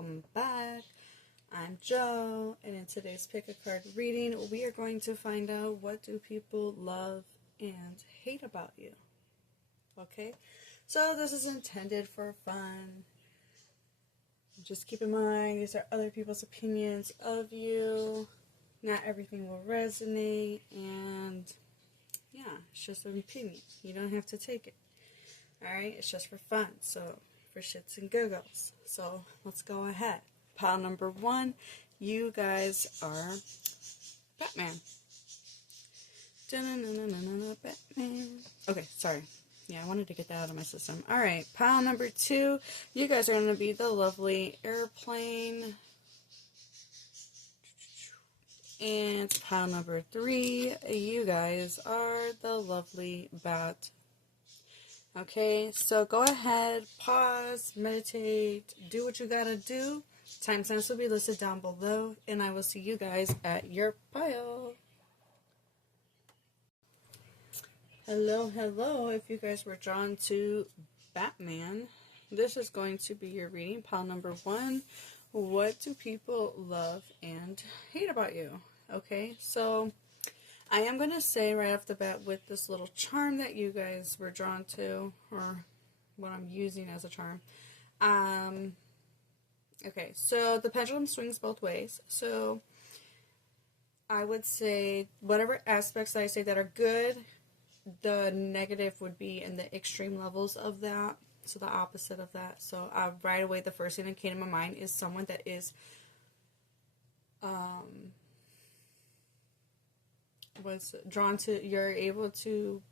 welcome back. I'm Joe, and in today's pick a card reading, we are going to find out what do people love and hate about you. Okay, so this is intended for fun. Just keep in mind, these are other people's opinions of you. Not everything will resonate, and yeah, it's just an opinion. You don't have to take it. Alright, it's just for fun, so for shits and giggles. So let's go ahead. Pile number 1, you guys are Batman. Batman. Okay, sorry. Yeah, I wanted to get that out of my system. Alright, pile number 2, you guys are going to be the lovely airplane. And pile number 3, you guys are the lovely bat. Okay, so go ahead, pause, meditate, do what you gotta do. Timestamps will be listed down below, and I will see you guys at your pile. Hello, if you guys were drawn to Batman, this is going to be your reading. Pile number 1, what do people love and hate about you? Okay, so I am going to say right off the bat with this little charm that you guys were drawn to, or what I'm using as a charm. Okay, so the pendulum swings both ways. So I would say whatever aspects that I say that are good, the negative would be in the extreme levels of that. So the opposite of that. So right away, the first thing that came to my mind is someone that is was drawn to, you're able to,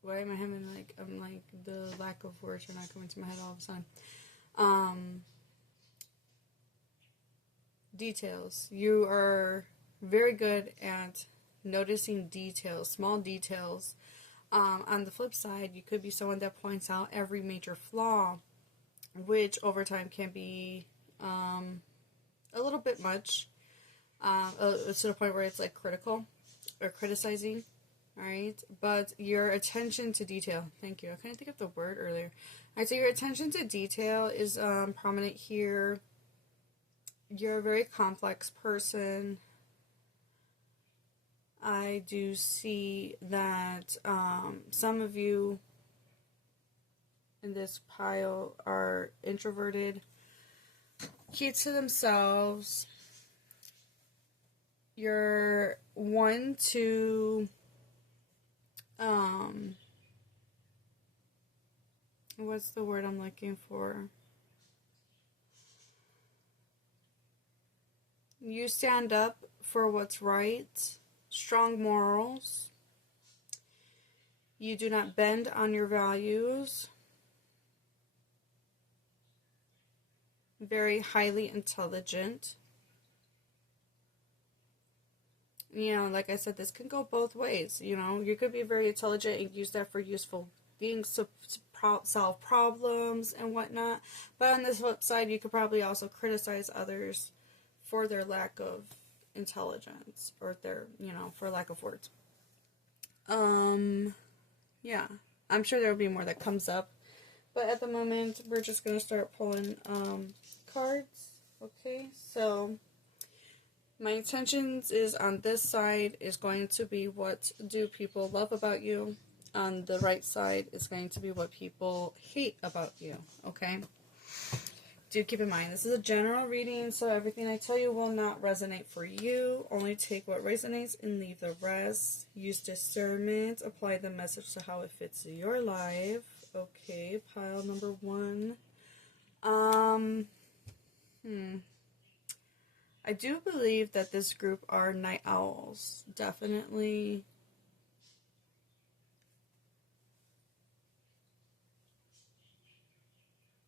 why am I having I'm like, the lack of words are not coming to my head all of a sudden. Details. You are very good at noticing details, small details. On the flip side, you could be someone that points out every major flaw, which over time can be a little bit much. It's to the point where it's like critical or criticizing, alright? But your attention to detail, thank you, I couldn't think of the word earlier. Alright, so your attention to detail is prominent here. You're a very complex person. I do see that some of you in this pile are introverted, keep to themselves. You're one to what's the word I'm looking for? You stand up for what's right, strong morals. You do not bend on your values. Very highly intelligent. You know, like I said, this can go both ways. You know, you could be very intelligent and use that for useful things to solve problems and whatnot. But on this flip side, you could probably also criticize others for their lack of intelligence, or their, you know, for lack of words. Yeah, I'm sure there will be more that comes up. But at the moment, we're just going to start pulling cards. Okay, so my intentions is on this side is going to be what do people love about you. On the right side is going to be what people hate about you. Okay? Do keep in mind, this is a general reading, so everything I tell you will not resonate for you. Only take what resonates and leave the rest. Use discernment. Apply the message to how it fits your life. Okay, pile number 1. I do believe that this group are night owls. Definitely.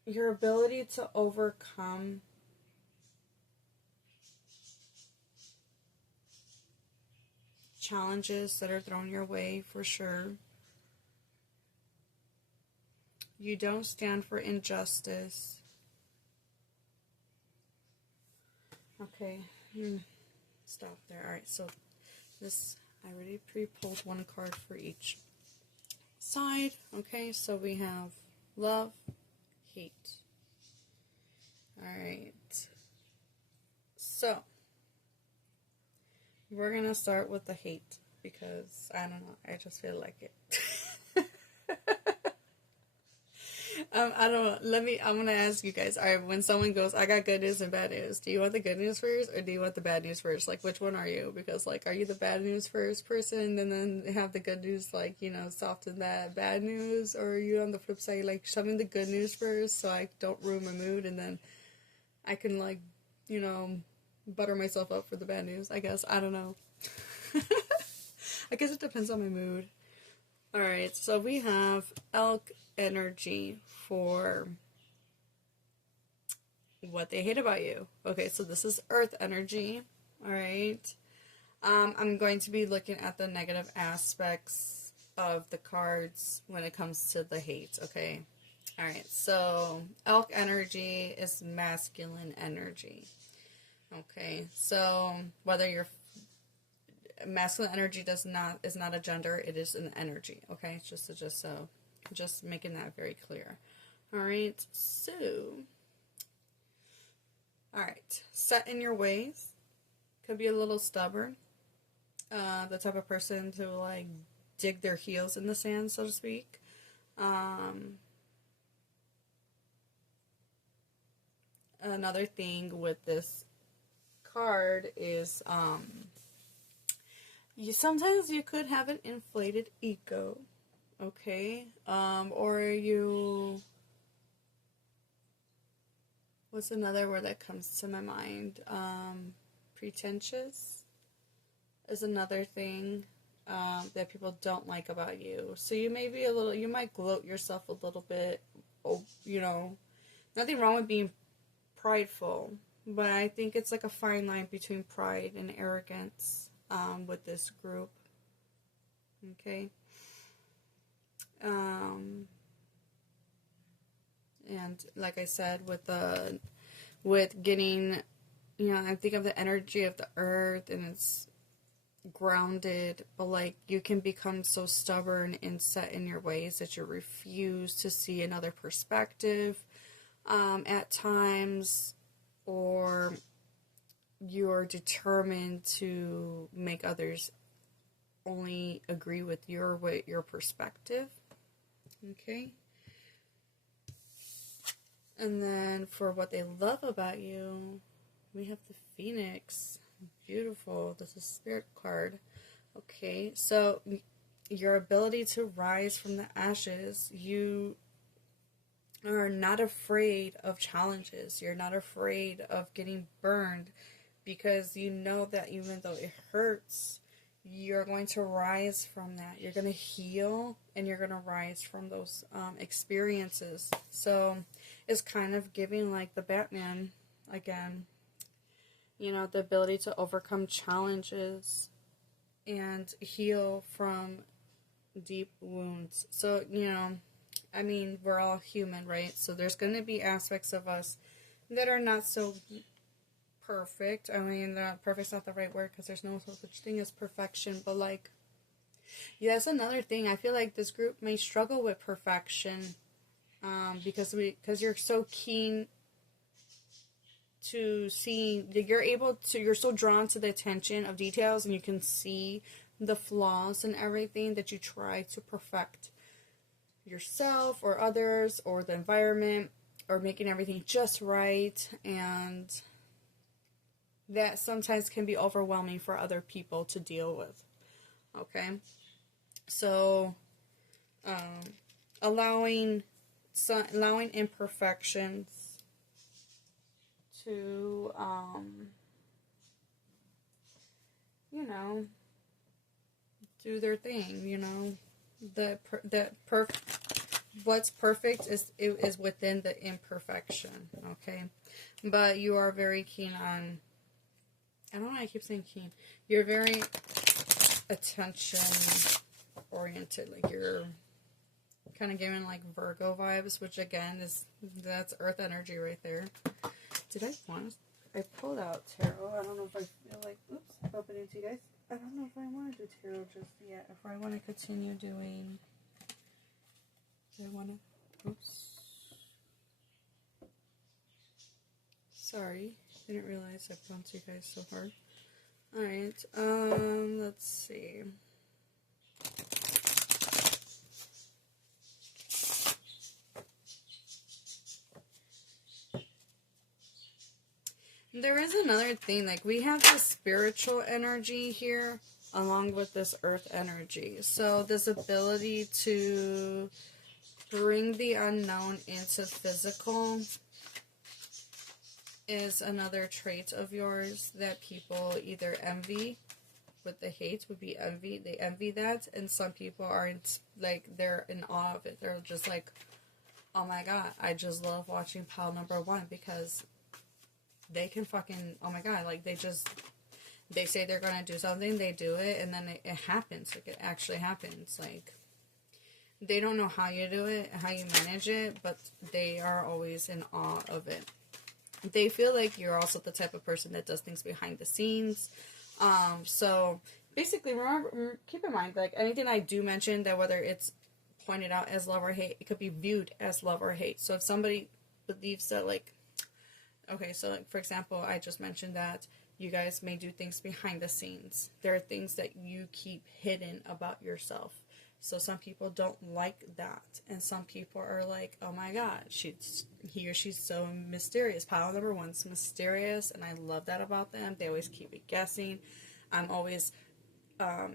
Your ability to overcome challenges that are thrown your way, for sure. You don't stand for injustice. Okay, stop there. Alright, so this, I already pre-pulled one card for each side. Okay, so we have love, hate. Alright. So, we're gonna start with the hate because I don't know, I just feel like it. I don't know. I'm gonna ask you guys. Alright, when someone goes, I got good news and bad news, do you want the good news first or do you want the bad news first? Like, which one are you? Because, like, are you the bad news first person and then have the good news, like, you know, soften that bad news? Or are you on the flip side, like, shove in the good news first so I don't ruin my mood and then I can, like, you know, butter myself up for the bad news, I guess. I don't know. I guess it depends on my mood. Alright, so we have elk energy for what they hate about you. Okay, so this is earth energy. Alright. I'm going to be looking at the negative aspects of the cards when it comes to the hate, okay? Alright, so elk energy is masculine energy. Okay, so whether you're masculine energy is not a gender, it is an energy. Okay, just making that very clear. All right, so set in your ways. Could be a little stubborn. The type of person to like dig their heels in the sand, so to speak. Another thing with this card is sometimes you could have an inflated ego, okay? Or you... What's another word that comes to my mind? Pretentious is another thing that people don't like about you. So you may be you might gloat yourself a little bit, you know, nothing wrong with being prideful, but I think it's like a fine line between pride and arrogance. With this group, okay, and like I said, with getting, you know, I think of the energy of the earth and it's grounded, but like you can become so stubborn and set in your ways that you refuse to see another perspective, at times, or you're determined to make others only agree with your perspective. Okay. And then for what they love about you, we have the Phoenix. Beautiful. This is Spirit card. Okay. So your ability to rise from the ashes, you are not afraid of challenges. You're not afraid of getting burned. Because you know that even though it hurts, you're going to rise from that. You're going to heal and you're going to rise from those experiences. So it's kind of giving like the Batman again. You know, the ability to overcome challenges and heal from deep wounds. So, you know, I mean, we're all human, right? So there's going to be aspects of us that are not so perfect. I mean, perfect's not the right word because there's no such thing as perfection, but like, yeah, that's another thing. I feel like this group may struggle with perfection, because you're so keen to see, you're so drawn to the attention of details and you can see the flaws and everything that you try to perfect yourself or others or the environment or making everything just right, and that sometimes can be overwhelming for other people to deal with. Okay? So, allowing imperfections to, you know, do their thing, you know. What's perfect is within the imperfection, okay? But you are very keen on, I don't know why I keep saying keen. You're very attention oriented. Like you're kind of giving like Virgo vibes, which again that's earth energy right there. I pulled out tarot. I don't know if I feel like, bump it into you guys. I don't know if I want to do tarot just yet. If I want to continue doing, do I want to, Sorry, didn't realize I bumped you guys so hard. Alright, let's see. There is another thing, like we have this spiritual energy here along with this earth energy. So this ability to bring the unknown into physical is another trait of yours that people either envy. With the hate would be envy. They envy that, and some people aren't, like, they're in awe of it. They're just like, oh my god, I just love watching pile number one because they can fucking, oh my god, like, they say they're gonna do something, they do it, and then it happens. Like, it actually happens. Like, they don't know how you do it, how you manage it, but they are always in awe of it. They feel like you're also the type of person that does things behind the scenes. So basically, remember, keep in mind, like, anything I do mention, that whether it's pointed out as love or hate, it could be viewed as love or hate. So if somebody believes that, like, okay, so, like, for example, I just mentioned that you guys may do things behind the scenes. There are things that you keep hidden about yourself. So some people don't like that. And some people are like, oh my god, he or she's so mysterious. Pile number one's mysterious, and I love that about them. They always keep me guessing. I'm always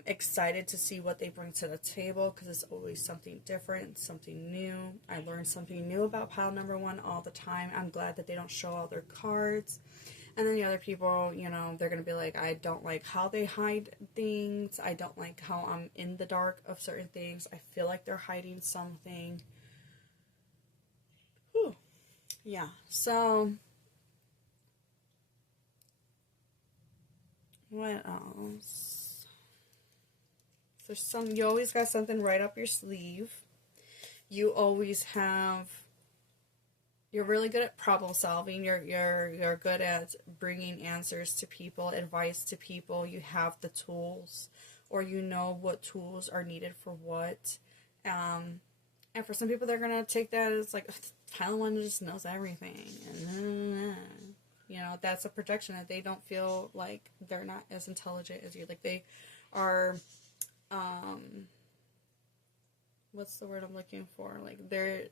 excited to see what they bring to the table, because it's always something different, something new. I learn something new about pile number one all the time. I'm glad that they don't show all their cards. And then the other people, you know, they're going to be like, I don't like how they hide things. I don't like how I'm in the dark of certain things. I feel like they're hiding something. Whew. Yeah. So, what else? You always got something right up your sleeve. You always have, you're really good at problem solving. You're good at bringing answers to people, advice to people. You have the tools, or you know what tools are needed for what. And for some people, they're gonna take that as like, pile one just knows everything, and you know, that's a projection, that they don't feel like they're not as intelligent as you. Like, they are, what's the word I'm looking for? Like, they're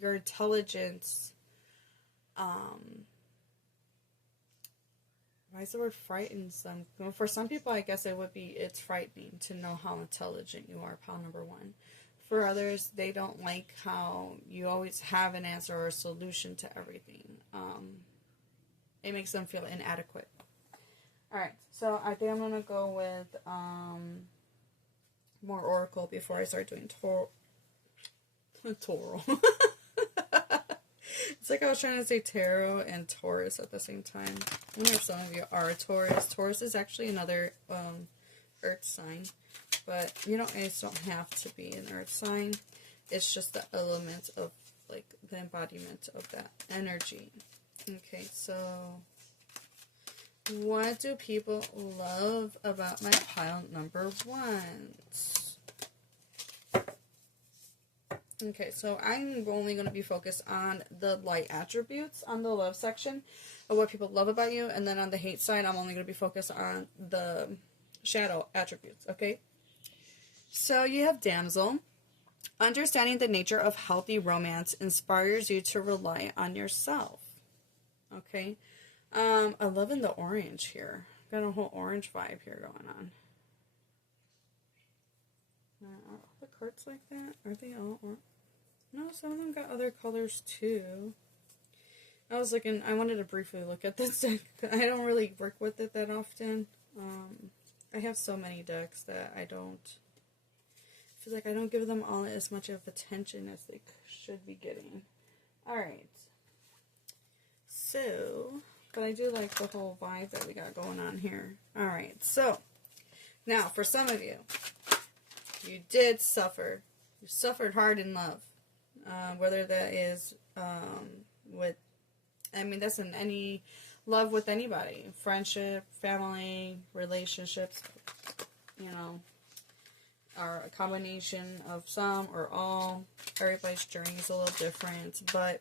your intelligence, why is the word frightens them? Well, for some people, I guess it's frightening to know how intelligent you are, pile number one. For others, they don't like how you always have an answer or a solution to everything. It makes them feel inadequate. Alright, so I think I'm going to go with, more oracle before I start doing Toro. It's like I was trying to say tarot and Taurus at the same time. I wonder if some of you are a Taurus. Taurus is actually another earth sign, but you don't have to be an earth sign. It's just the element of, like, the embodiment of that energy. Okay, so what do people love about my pile number ones? Okay, so I'm only going to be focused on the light attributes on the love section of what people love about you, and then on the hate side, I'm only going to be focused on the shadow attributes, okay? So you have damsel. Understanding the nature of healthy romance inspires you to rely on yourself, okay? I'm loving the orange here. Got a whole orange vibe here going on. Are all the cards like that? Are they all orange? No, some of them got other colors too. I wanted to briefly look at this deck. I don't really work with it that often. I have so many decks that I feel like I don't give them all as much of attention as they should be getting. Alright. So, but I do like the whole vibe that we got going on here. Alright, so, now, for some of you, you did suffer. You suffered hard in love. Whether that is that's in any love with anybody. Friendship, family, relationships, you know, are a combination of some or all. Everybody's journey is a little different, but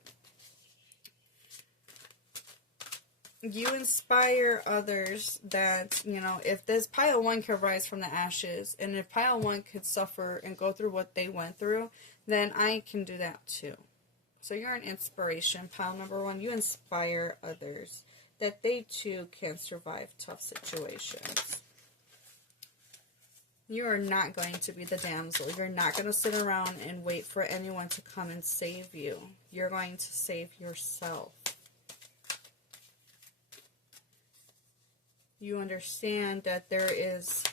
you inspire others that, you know, if this pile one could rise from the ashes, and if pile one could suffer and go through what they went through, then I can do that too. So you're an inspiration. Pile number one, you inspire others that they too can survive tough situations. You are not going to be the damsel. You're not going to sit around and wait for anyone to come and save you. You're going to save yourself. You understand that there is,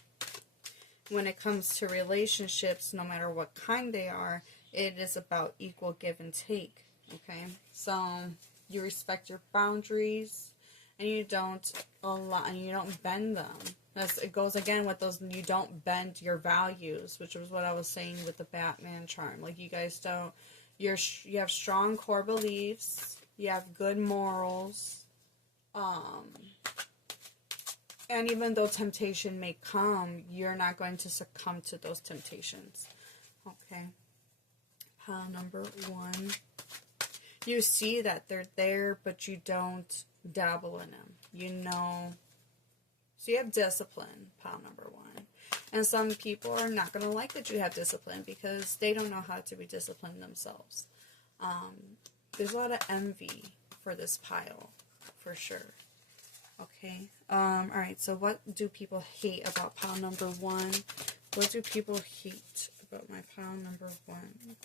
when it comes to relationships, no matter what kind they are, it is about equal give and take. Okay? So you respect your boundaries, and you don't bend them. It goes again with those, you don't bend your values, which was what I was saying with the Batman charm. Like, you guys don't, you have strong core beliefs, you have good morals, and even though temptation may come, you're not going to succumb to those temptations. Okay. Pile number one. You see that they're there, but you don't dabble in them. You know. So you have discipline, pile number one. And some people are not going to like that you have discipline because they don't know how to be disciplined themselves. There's a lot of envy for this pile, for sure. Okay. Alright, so what do people hate about pile number one? What do people hate about my pile number one?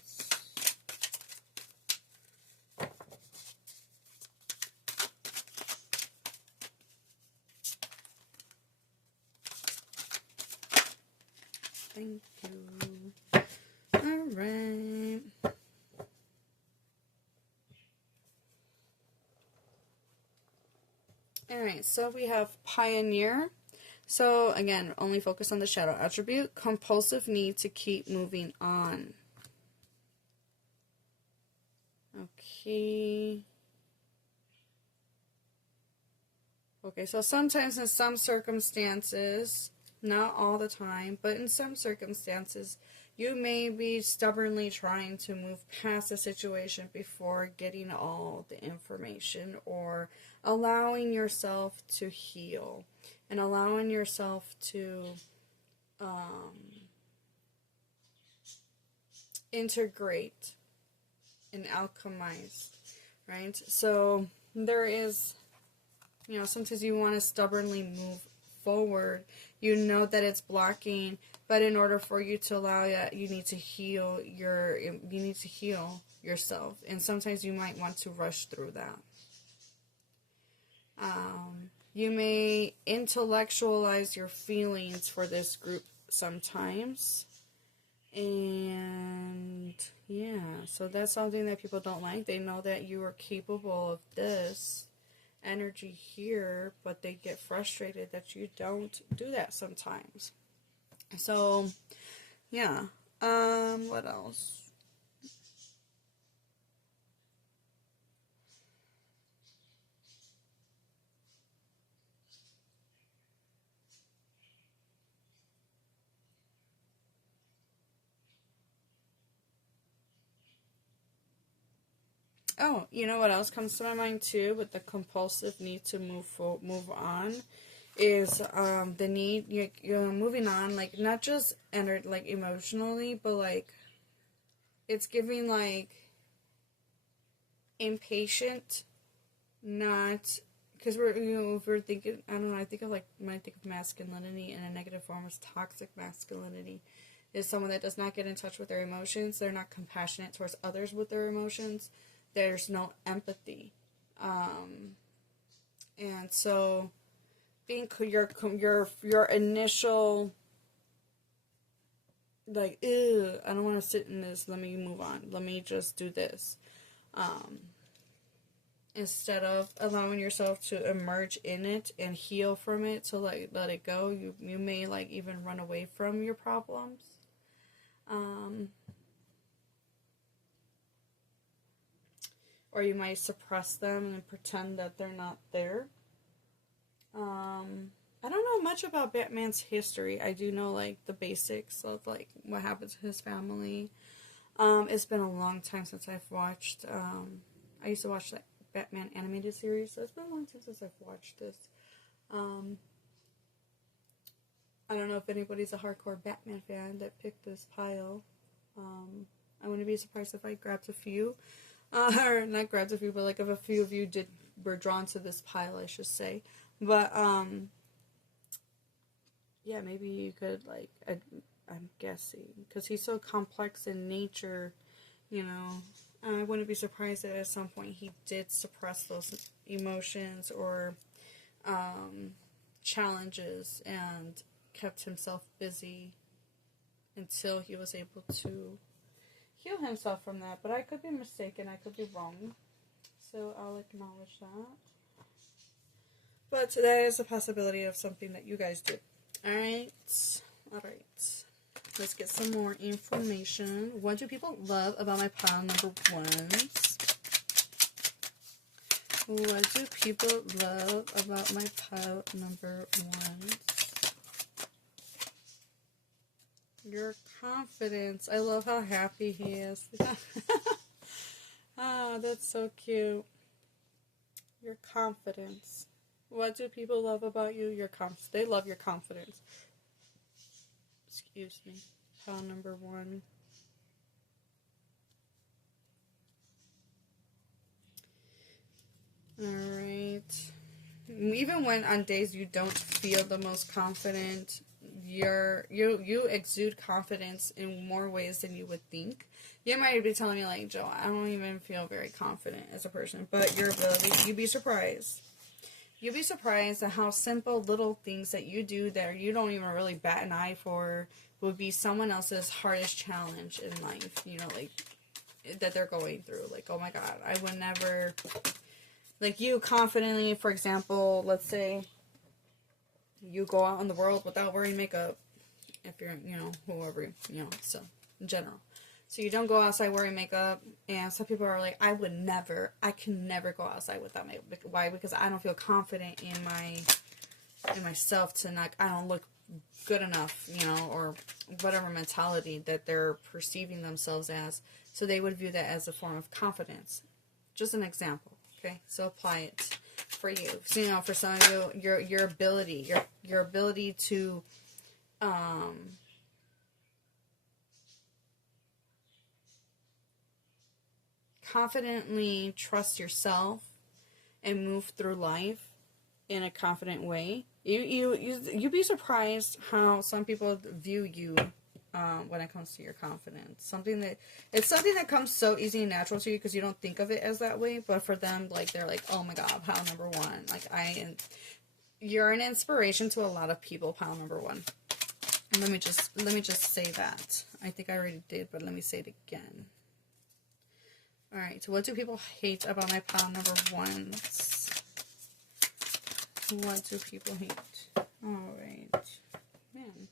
Thank you. Alright. Alright, so we have Pioneer. So, again, only focus on the shadow attribute. Compulsive need to keep moving on. Okay. Okay, so sometimes in some circumstances, not all the time, but in some circumstances, you may be stubbornly trying to move past a situation before getting all the information, or allowing yourself to heal and allowing yourself to integrate and alchemize, right? So there is, you know, sometimes you want to stubbornly move forward. You know that it's blocking, but in order for you to allow it, you need to heal yourself. And sometimes you might want to rush through that. You may intellectualize your feelings for this group sometimes. And yeah, so that's something that people don't like. They know that you are capable of this energy here, but they get frustrated that you don't do that sometimes. So yeah, what else? Oh, you know what else comes to my mind too with the compulsive need to move on is the need, you're moving on, like, not just like emotionally, but like it's giving like impatient, not because if we're thinking, I don't know, I think of like, when I think of masculinity in a negative form is toxic masculinity, is someone that does not get in touch with their emotions. They're not compassionate towards others with their emotions. There's no empathy. And so being your initial, like, ew, I don't want to sit in this, let me move on, let me just do this, instead of allowing yourself to emerge in it and heal from it, to like let it go, you may like even run away from your problems, or you might suppress them and pretend that they're not there. I don't know much about Batman's history. I do know like the basics of like what happened to his family. It's been a long time since I've watched, I used to watch like Batman animated series. So it's been a long time since I've watched this. I don't know if anybody's a hardcore Batman fan that picked this pile. I wouldn't be surprised if I grabbed a few. Or not grabbed a few, but like if a few of you were drawn to this pile, I should say. But, yeah, maybe you could, like, I'm guessing. Because he's so complex in nature, you know. I wouldn't be surprised that at some point he did suppress those emotions or challenges and kept himself busy until he was able to heal himself from that. But I could be mistaken. I could be wrong. So I'll acknowledge that. But that is a possibility of something that you guys do. Alright. Let's get some more information. What do people love about my pile number ones? What do people love about my pile number ones? Your confidence. I love how happy he is. Ah, that's so cute. Your confidence. What do people love about you? Your confidence. They love your confidence. Excuse me. Pile number one. Alright. Even when on days you don't feel the most confident, you exude confidence in more ways than you would think. You might be telling me, like, Joe, I don't even feel very confident as a person, but your ability, you'd be surprised. You'd be surprised at how simple little things that you do that you don't even really bat an eye for would be someone else's hardest challenge in life, you know, like, that they're going through. Like, oh my God, I would never, like, you confidently, for example, let's say you go out in the world without wearing makeup, if you're, you know, whoever, you know, so, in general. So you don't go outside wearing makeup, and some people are like, I can never go outside without makeup. Why? Because I don't feel confident in myself to not, I don't look good enough, you know, or whatever mentality that they're perceiving themselves as. So they would view that as a form of confidence. Just an example, okay? So apply it for you. So, you know, for some of you, your ability to, confidently trust yourself and move through life in a confident way. You'd be surprised how some people view you when it comes to your confidence. It's something that comes so easy and natural to you because you don't think of it as that way. But for them, like, they're like, oh my God, pile number one. Like, you're an inspiration to a lot of people, pile number one. And let me just say that. I think I already did, but let me say it again. Alright, so what do people hate about my pile number ones? What do people hate? Alright. Man.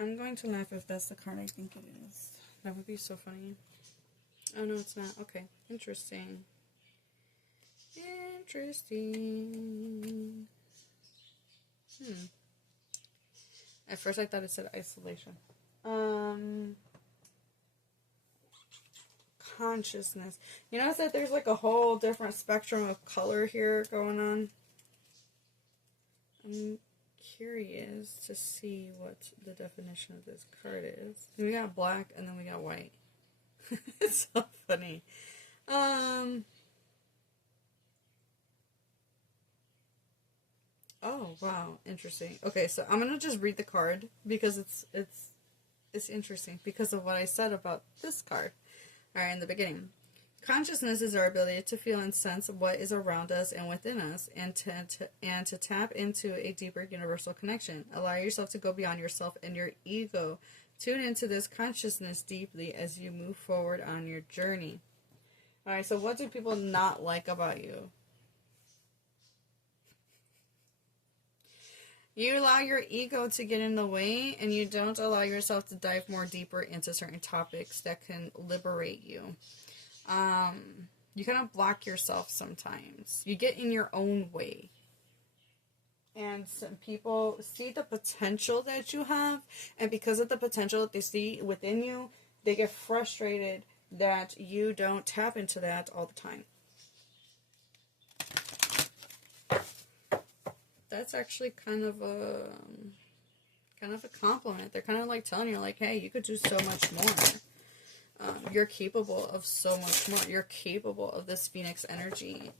I'm going to laugh if that's the card I think it is. That would be so funny. Oh, no, it's not. Okay. Interesting. At first I thought it said isolation. Consciousness. You notice that there's like a whole different spectrum of color here going on? I'm curious to see what the definition of this card is. We got black and then we got white. It's so funny. Oh, wow. Interesting. Okay, so I'm gonna just read the card because it's interesting because of what I said about this card. Alright, in the beginning. Consciousness is our ability to feel and sense what is around us and within us, and to tap into a deeper universal connection. Allow yourself to go beyond yourself and your ego. Tune into this consciousness deeply as you move forward on your journey. Alright, so what do people not like about you? You allow your ego to get in the way, and you don't allow yourself to dive more deeper into certain topics that can liberate you. You kind of block yourself sometimes. You get in your own way. And some people see the potential that you have, and because of the potential that they see within you, they get frustrated that you don't tap into that all the time. that's actually kind of a compliment. They're kind of like telling you, like, hey, you could do so much more. You're capable of so much more. You're capable of this Phoenix energy.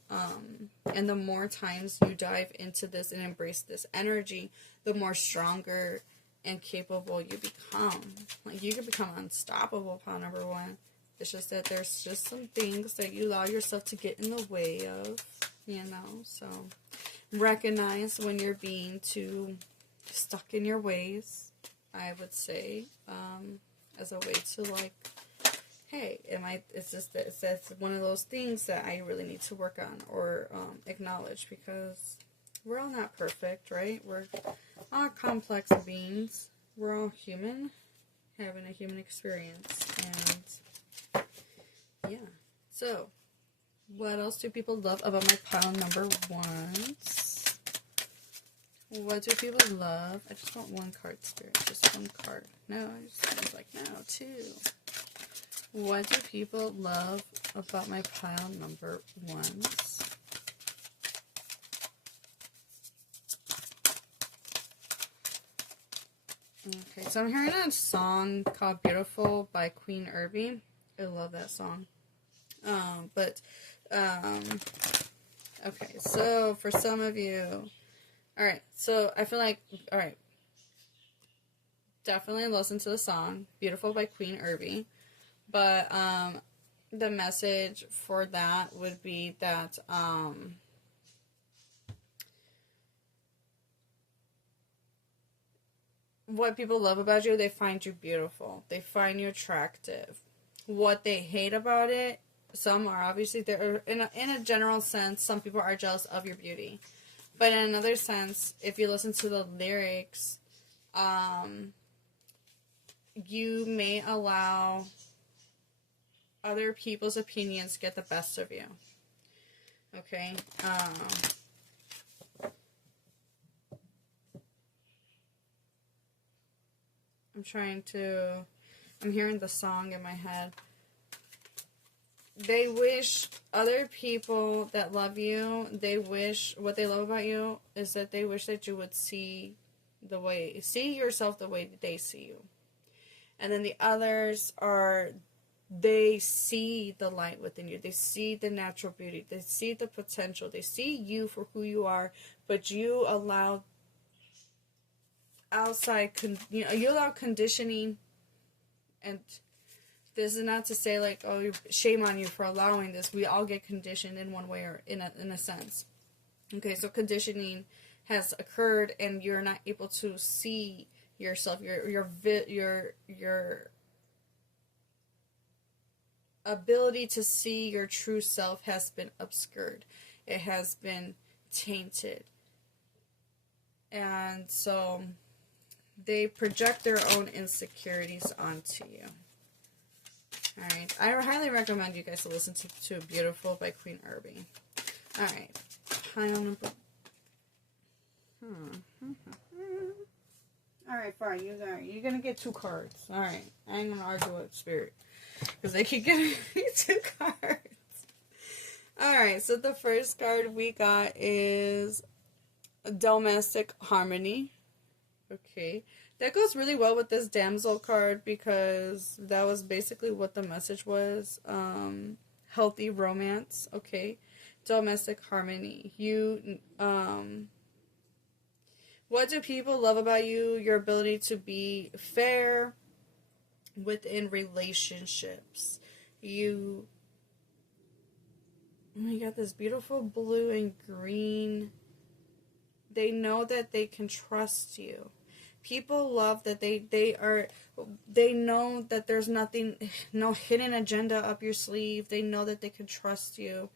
And the more times you dive into this and embrace this energy, the more stronger and capable you become. Like, you can become unstoppable, pile number one. It's just that there's just some things that you allow yourself to get in the way of, you know. So recognize when you're being too stuck in your ways, I would say, as a way to, like, hey, it's just that that's one of those things that I really need to work on or acknowledge, because we're all not perfect, right? We're all complex beings. We're all human, having a human experience, and yeah. So, what else do people love about my pile number ones? What do people love? I just want one card, Spirit. Just one card. No, I was like, no, two. What do people love about my pile number ones? Okay, so I'm hearing a song called Beautiful by Queen Irby. I love that song. Okay, so for some of you, alright, so I feel like, alright, definitely listen to the song, Beautiful by Queen Irby, but, the message for that would be that, what people love about you, they find you beautiful, they find you attractive. What they hate about it, some are obviously, there in a general sense, some people are jealous of your beauty. But in another sense, if you listen to the lyrics, you may allow other people's opinions to get the best of you. Okay? I'm hearing the song in my head. They wish other people that love you, what they love about you is that they wish that you would see yourself the way that they see you. And then the others they see the light within you. They see the natural beauty. They see the potential. They see you for who you are, but you allow you allow conditioning. And this is not to say, like, oh, shame on you for allowing this. We all get conditioned in one way or in a sense. Okay, so conditioning has occurred, and you're not able to see yourself. Your ability to see your true self has been obscured. It has been tainted, and so they project their own insecurities onto you. Alright, I highly recommend you guys to listen to Beautiful by Queen Irby. Alright, pile number... Alright, fine, you're gonna get 2 cards. Alright, I ain't gonna argue with Spirit, because they keep giving me 2 cards. Alright, so the first card we got is Domestic Harmony. Okay, that goes really well with this damsel card, because that was basically what the message was. Healthy romance. Okay, domestic harmony. What do people love about you? Your ability to be fair within relationships. You got this beautiful blue and green. They know that they can trust you. People love that they know that there's no hidden agenda up your sleeve. They know that they can trust you.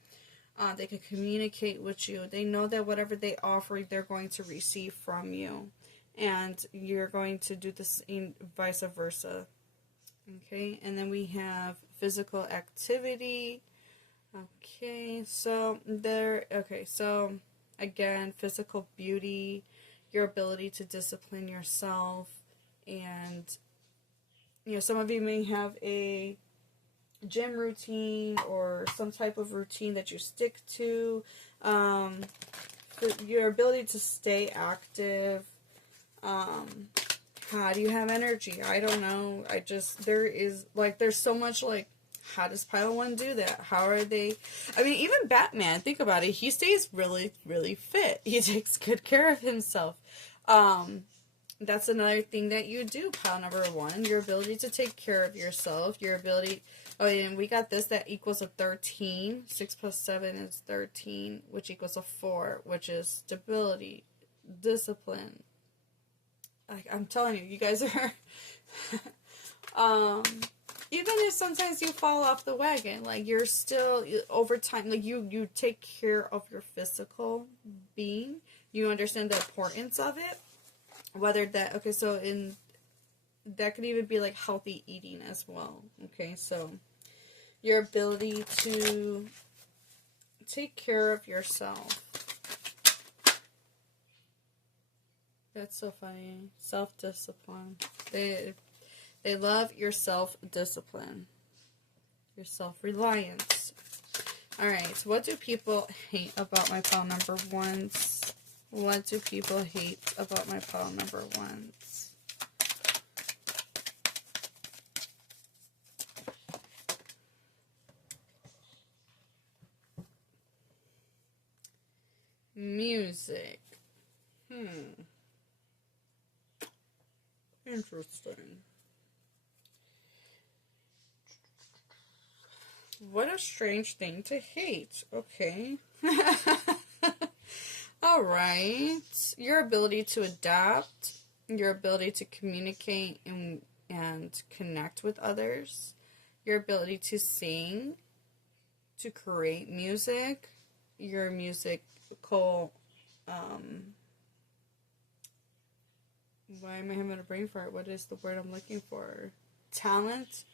They can communicate with you. They know that whatever they offer, they're going to receive from you. And you're going to do this in vice versa. Okay, and then we have physical activity. Okay, so again, physical beauty, your ability to discipline yourself, and some of you may have a gym routine or some type of routine that you stick to. your ability to stay active. How do you have energy? I don't know. There's so much, like, how does Pile 1 do that? How are they? I mean, even Batman, think about it. He stays really, really fit. He takes good care of himself. That's another thing that you do, Pile number 1. Your ability to take care of yourself. Your ability... Oh, and we got this. That equals a 13. 6 plus 7 is 13, which equals a 4, which is stability, discipline. I'm telling you, you guys are... even if sometimes you fall off the wagon, like, you're still, over time, like, you take care of your physical being. You understand the importance of it. Whether that, okay, so that could even be, like, healthy eating as well. Okay, so your ability to take care of yourself. That's so funny. Self-discipline. They love your self-discipline. Your self-reliance. Alright, so what do people hate about my pile number 1s? What do people hate about my pile number 1s? Music. Interesting. What a strange thing to hate. Okay. Alright. Your ability to adapt. Your ability to communicate and connect with others. Your ability to sing. To create music. Your musical... why am I having a brain fart? What is the word I'm looking for? Talent.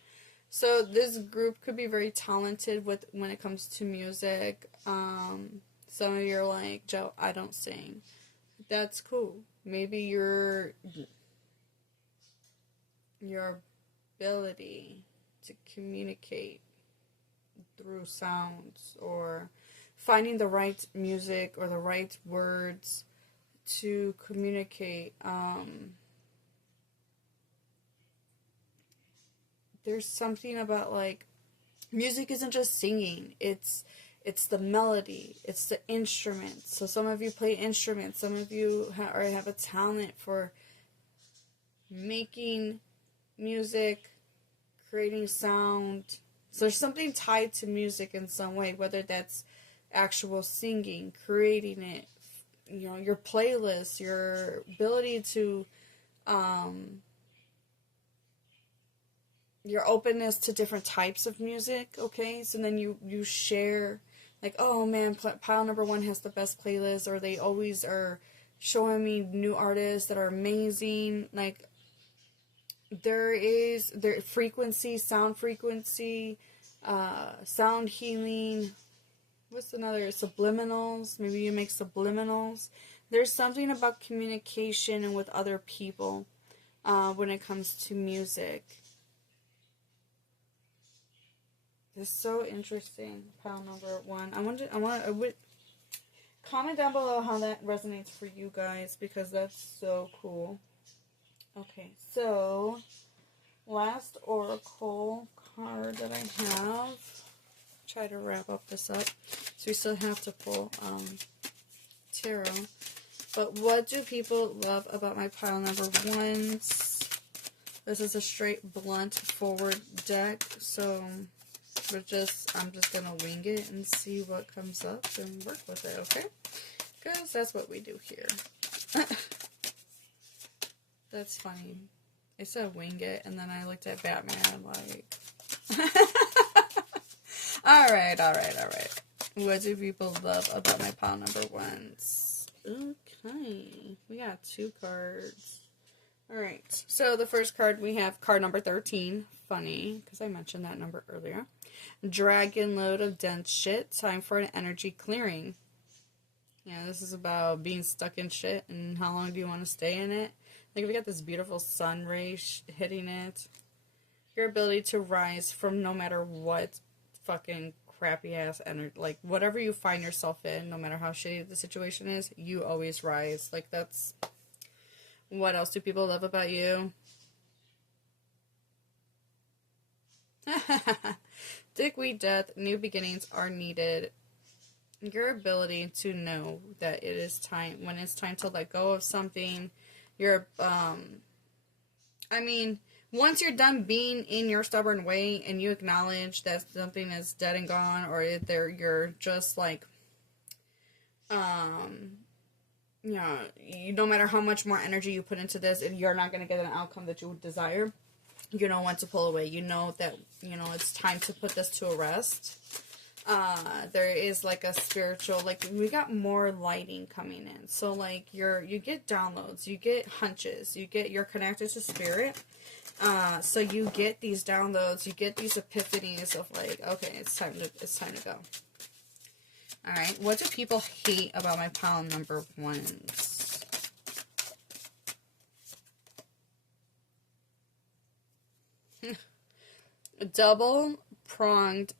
So this group could be very talented when it comes to music. Some of you are like, Joe, I don't sing. That's cool. Maybe your ability to communicate through sounds, or finding the right music or the right words to communicate. There's something about, like, music isn't just singing. It's the melody. It's the instruments. So some of you play instruments. Some of you have a talent for making music, creating sound. So there's something tied to music in some way, whether that's actual singing, creating it, your playlist, your ability to, your openness to different types of music, okay? So then you share, like, oh man, pile number 1 has the best playlist, or they always are showing me new artists that are amazing. Like, there frequency, sound healing. What's another? Subliminals. Maybe you make subliminals. There's something about communication and with other people when it comes to music. It's so interesting. Pile number 1. I would comment down below how that resonates for you guys, because that's so cool. Okay, so last oracle card that I have. Try to wrap up this up. So we still have to pull tarot. But what do people love about my pile number 1s? This is a straight blunt forward deck, so I'm just gonna wing it and see what comes up and work with it, okay? Because that's what we do here. That's funny. I said wing it, and then I looked at Batman like... Alright. What do people love about my pile number 1s? Okay. We got 2 cards. Alright. So the first card, we have card number 13. Funny, because I mentioned that number earlier. Dragon load of dense shit. Time for an energy clearing. Yeah, this is about being stuck in shit, and how long do you want to stay in it? Like, we got this beautiful sun ray hitting it. Your ability to rise from no matter what fucking crappy ass energy, like whatever you find yourself in, no matter how shitty the situation is, you always rise. Like, that's, what else do people love about you? Dickweed death, new beginnings are needed. Your ability to know that it is time, when it's time to let go of something, I mean, once you're done being in your stubborn way and you acknowledge that something is dead and gone, or you're just like, no matter how much more energy you put into this, you're not going to get an outcome that you would desire. You know when to pull away. You know that, it's time to put this to a rest. There is like a spiritual, like, we got more lighting coming in. So like you get downloads, you get hunches, you're connected to spirit. So you get these downloads, you get these epiphanies of like, okay, it's time to go. All right. What do people hate about my pile number ones? Double pronged.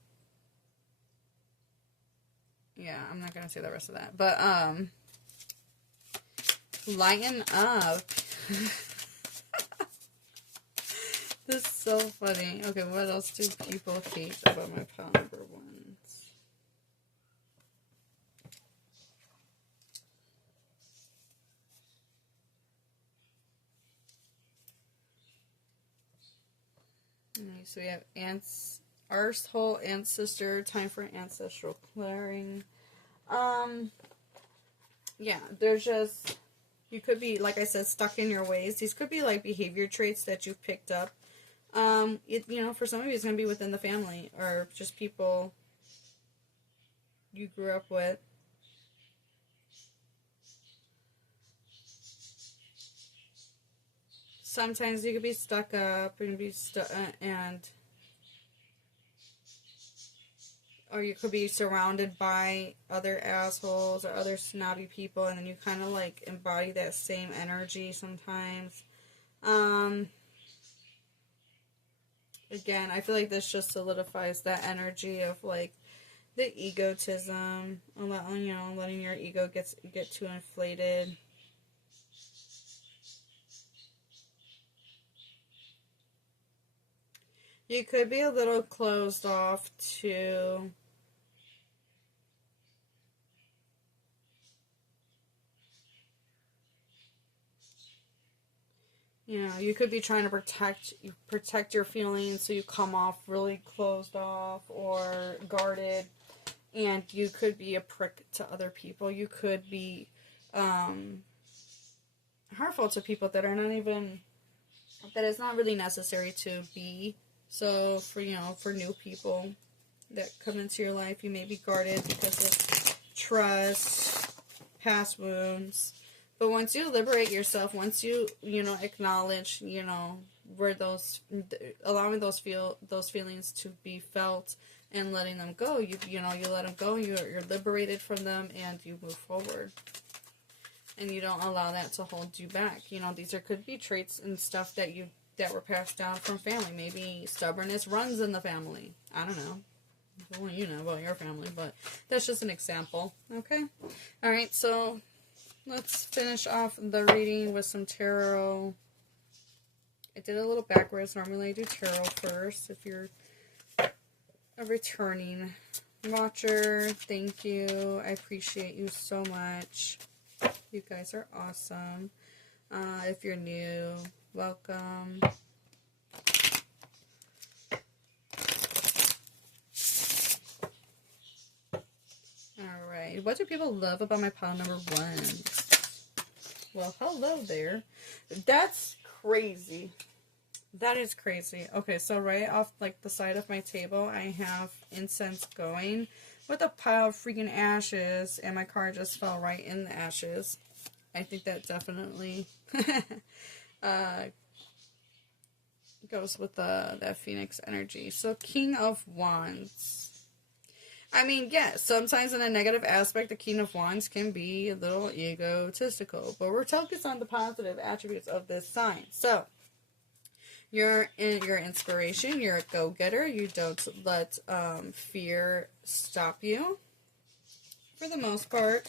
Yeah, I'm not gonna say the rest of that, but lighten up. This is so funny. Okay, what else do people hate about my pile number ones? So we have ants, our whole ancestor, time for ancestral clearing. Yeah, there's just, you could be, like I said, stuck in your ways. These could be like behavior traits that you've picked up. For some of you, it's going to be within the family, or just people you grew up with. Sometimes you could be stuck up and or you could be surrounded by other assholes or other snobby people, and then you kind of like embody that same energy sometimes. Again, I feel like this just solidifies that energy of like the egotism, letting your ego get too inflated. You could be a little closed off to you could be trying to protect your feelings, so you come off really closed off or guarded, and you could be a prick to other people. You could be harmful to people that it's not really necessary to be. So for new people that come into your life, you may be guarded because of trust, past wounds. But once you liberate yourself, once you acknowledge where allowing those feelings to be felt and letting them go, you let them go. You're liberated from them, and you move forward. And you don't allow that to hold you back. These could be traits and stuff that were passed down from family. Maybe stubbornness runs in the family. I don't know. Well, you know about your family, but that's just an example. Okay? Alright, so let's finish off the reading with some tarot. I did a little backwards. Normally I do tarot first. If you're a returning watcher, thank you. I appreciate you so much. You guys are awesome. If you're new, welcome. Alright, what do people love about my pile number one? Well, hello there. That's crazy. That is crazy. Okay, so right off like the side of my table, I have incense going with a pile of freaking ashes, and my card just fell right in the ashes. I think that definitely goes with that Phoenix energy. So King of Wands. I mean, yes, sometimes in a negative aspect, the King of Wands can be a little egotistical, but we're focused on the positive attributes of this sign. So, You're your inspiration. You're a go-getter. You don't let fear stop you. For the most part,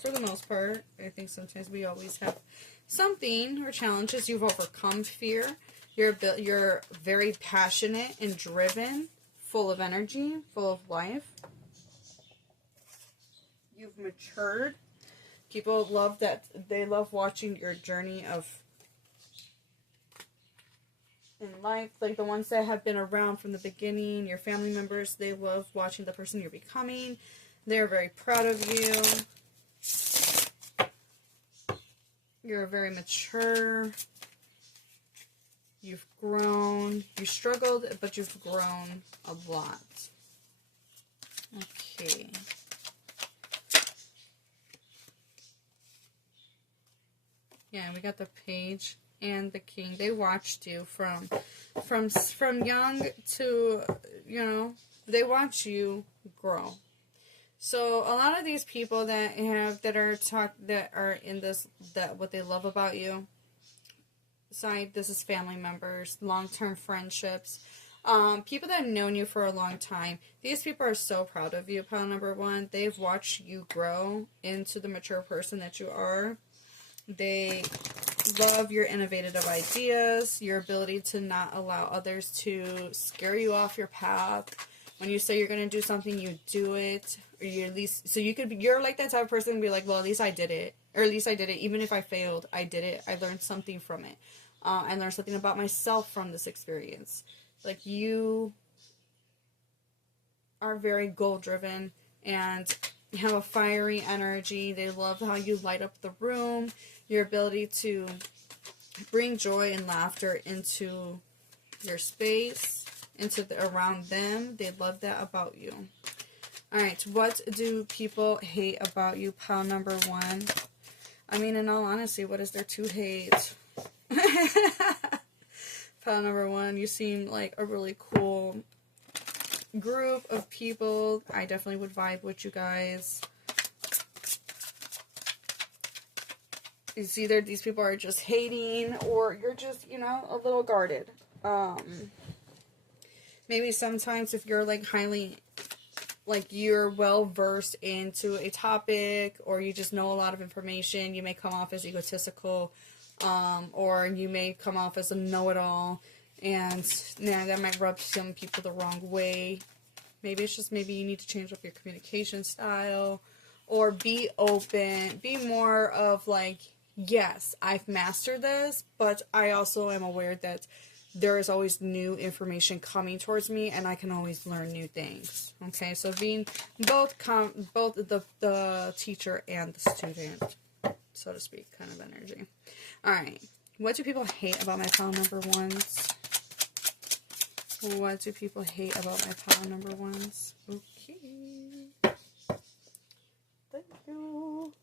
I think sometimes we always have something or challenges. You've overcome fear. You're very passionate and driven, full of energy, full of life. You've matured. People love that. They love watching your journey in life. Like the ones that have been around from the beginning, your family members, they love watching the person you're becoming. They're very proud of you. You're very mature. You've grown. You struggled, but you've grown a lot. Okay. Yeah, we got the Page and the King. They watched you from young to, they watch you grow. So a lot of these people that are in this, that what they love about you side, this is family members, long-term friendships, people that have known you for a long time. These people are so proud of you, pile number one. They've watched you grow into the mature person that you are. They love your innovative ideas, your ability to not allow others to scare you off your path. When you say you're going to do something, you do it. Or you at least, so you're like that type of person to be like, well, at least I did it. Or at least I did it. Even if I failed, I did it. I learned something from it. I learned something about myself from this experience. Like, you are very goal-driven and you have a fiery energy. They love how you light up the room. Your ability to bring joy and laughter into your space, around them. They love that about you. Alright, what do people hate about you, pile number one? I mean, in all honesty, what is there to hate? Pile number one, you seem like a really cool group of people. I definitely would vibe with you guys. It's either these people are just hating, or you're just, a little guarded. Maybe sometimes if you're you're well versed into a topic, or you just know a lot of information, you may come off as egotistical, or you may come off as a know-it-all, and that might rub some people the wrong way. Maybe you need to change up your communication style, or be open, be more of yes, I've mastered this, but I also am aware that there is always new information coming towards me, and I can always learn new things. Okay, so being both the teacher and the student, so to speak, kind of energy. Alright, what do people hate about my pile number ones? What do people hate about my pile number ones? Okay. Thank you.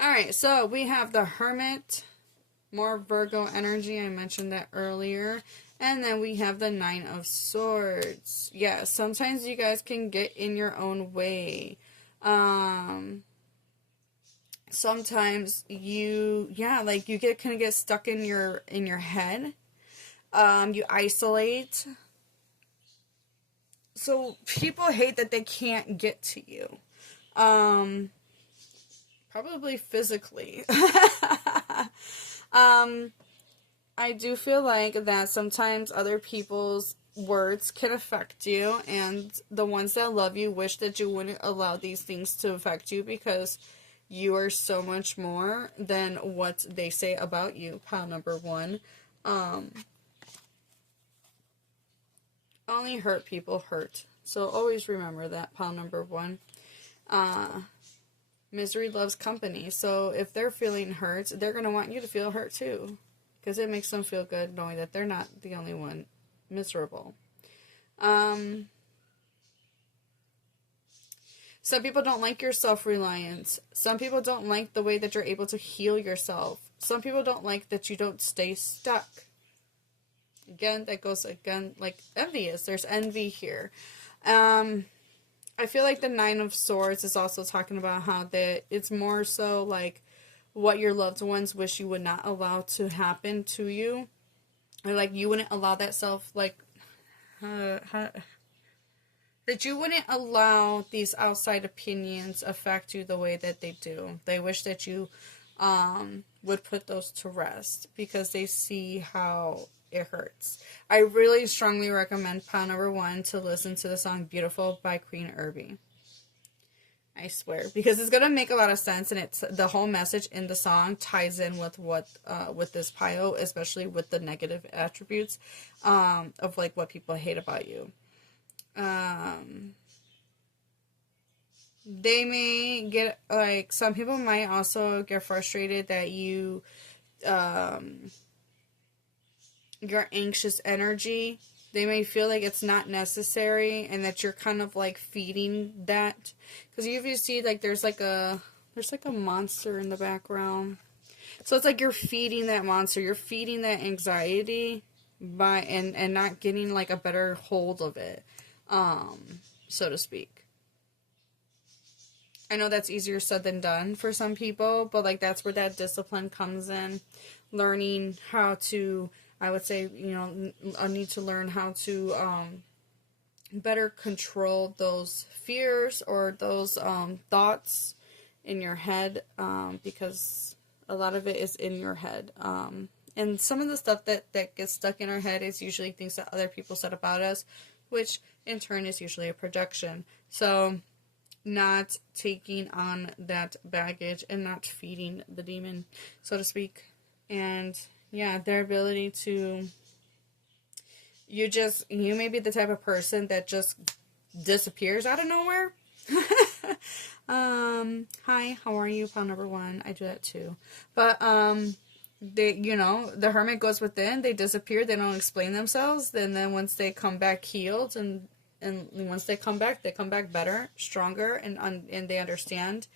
Alright, so we have the Hermit. More Virgo energy. I mentioned that earlier. And then we have the Nine of Swords. Yeah, sometimes you guys can get in your own way. Sometimes you get stuck in your head. You isolate. So people hate that they can't get to you. Probably physically. I do feel like that sometimes other people's words can affect you, and the ones that love you wish that you wouldn't allow these things to affect you, because you are so much more than what they say about you, pile number one. Only hurt people hurt. So always remember that, pile number one. Misery loves company. So if they're feeling hurt, they're going to want you to feel hurt too. Because it makes them feel good knowing that they're not the only one miserable. Some people don't like your self-reliance. Some people don't like the way that you're able to heal yourself. Some people don't like that you don't stay stuck. Again, that goes like envious. There's envy here. I feel like the Nine of Swords is also talking about how that it's more so like what your loved ones wish you would not allow to happen to you. or like you wouldn't allow that self, like, how, that you wouldn't allow these outside opinions affect you the way that they do. They wish that you would put those to rest because they see how it hurts. I really strongly recommend pile number 1 to listen to the song Beautiful by Queen Irby. I swear, because it's gonna make a lot of sense, and it's the whole message in the song ties in with what with this pile, especially with the negative attributes of like what people hate about you. They may get, like, some people might also get frustrated that you your anxious energy, they may feel like it's not necessary and that you're kind of like feeding that, because you see like there's like a monster in the background, so it's like you're feeding that monster, you're feeding that anxiety by and not getting like a better hold of it, so to speak. I know that's easier said than done for some people, but like that's where that discipline comes in, learning how to, I would say, I need to learn how to better control those fears or those thoughts in your head, because a lot of it is in your head. And some of the stuff that gets stuck in our head is usually things that other people said about us, which in turn is usually a projection. So not taking on that baggage and not feeding the demon, so to speak. And yeah, their ability to, you may be the type of person that just disappears out of nowhere. Hi, how are you? Pile number 1. I do that too. But, they, the hermit goes within, they disappear, they don't explain themselves, and then once they come back healed, and once they come back better, stronger, and they understand,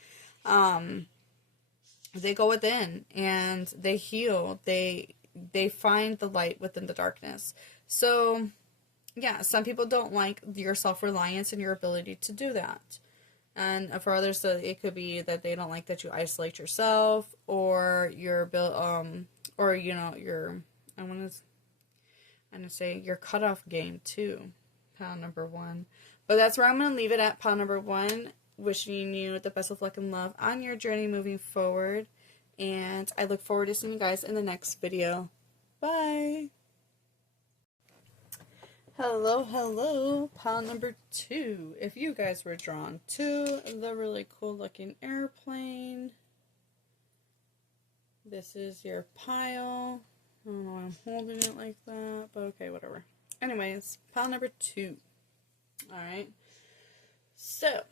they go within and they heal, they find the light within the darkness. So yeah, some people don't like your self-reliance and your ability to do that. And for others, it could be that they don't like that you isolate yourself, or your your cutoff game too. Pile number 1. But that's where I'm going to leave it at, pile number 1. Wishing you the best of luck and love on your journey moving forward. And I look forward to seeing you guys in the next video. Bye! Hello, pile number 2. If you guys were drawn to the really cool looking airplane, this is your pile. I don't know why I'm holding it like that, but okay, whatever. Anyways, pile number 2. Alright. So,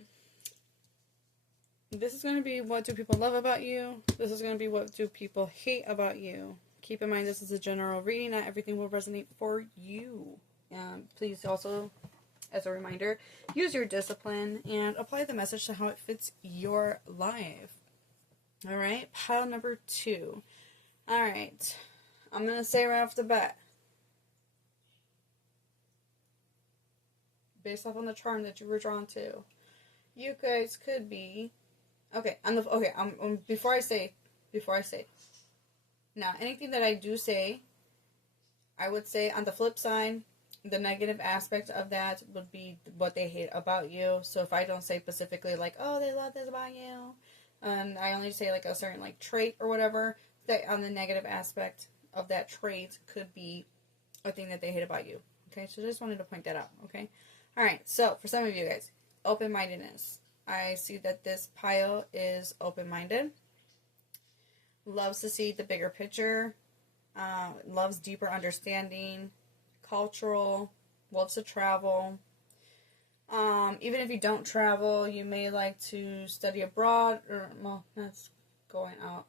this is going to be what do people love about you. This is going to be what do people hate about you. Keep in mind this is a general reading. Not everything will resonate for you. Please also, as a reminder, use your discipline and apply the message to how it fits your life. Alright, pile number 2. Alright, I'm going to say right off the bat, based off on the charm that you were drawn to, you guys could be, before I say, now anything that I do say, I would say on the flip side, the negative aspect of that would be what they hate about you. So if I don't say specifically like, oh, they love this about you, and I only say like a certain like trait or whatever, that on the negative aspect of that trait could be a thing that they hate about you. Okay, so just wanted to point that out. Okay. Alright, so for some of you guys, open-mindedness. I see that this pile is open-minded. Loves to see the bigger picture. Loves deeper understanding. Cultural. Loves to travel. Even if you don't travel, you may like to study abroad. Or, well, that's going out.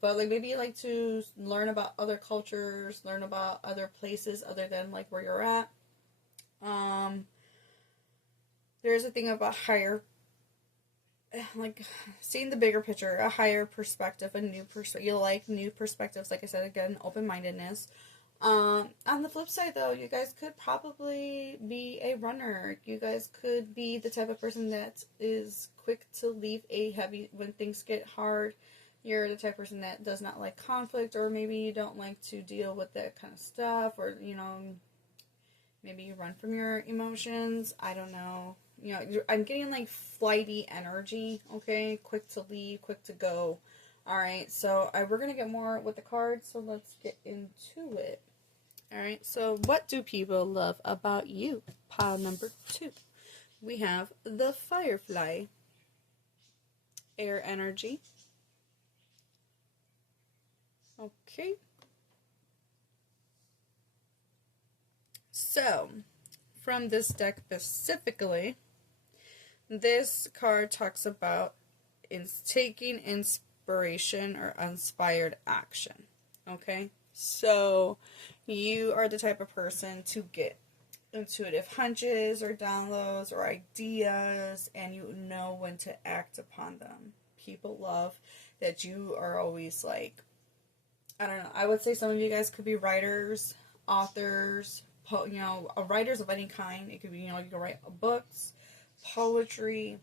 But like maybe you like to learn about other cultures. Learn about other places other than like where you're at. There's a thing about higher, like, seeing the bigger picture, a higher perspective, a new perspective. You like new perspectives, like I said, again, open-mindedness. On the flip side, though, you guys could probably be a runner. You guys could be the type of person that is quick to leave when things get hard. You're the type of person that does not like conflict, or maybe you don't like to deal with that kind of stuff, or, maybe you run from your emotions. I don't know. I'm getting like flighty energy, okay? Quick to leave, quick to go. Alright, so we're going to get more with the cards, so let's get into it. Alright, so what do people love about you? Pile number 2. We have the Firefly. Air energy. Okay. So, from this deck specifically, this card talks about taking inspiration or inspired action. Okay? So, you are the type of person to get intuitive hunches or downloads or ideas, and you know when to act upon them. People love that you are always like, I don't know, I would say some of you guys could be writers, authors, writers of any kind. It could be, you can write books, poetry,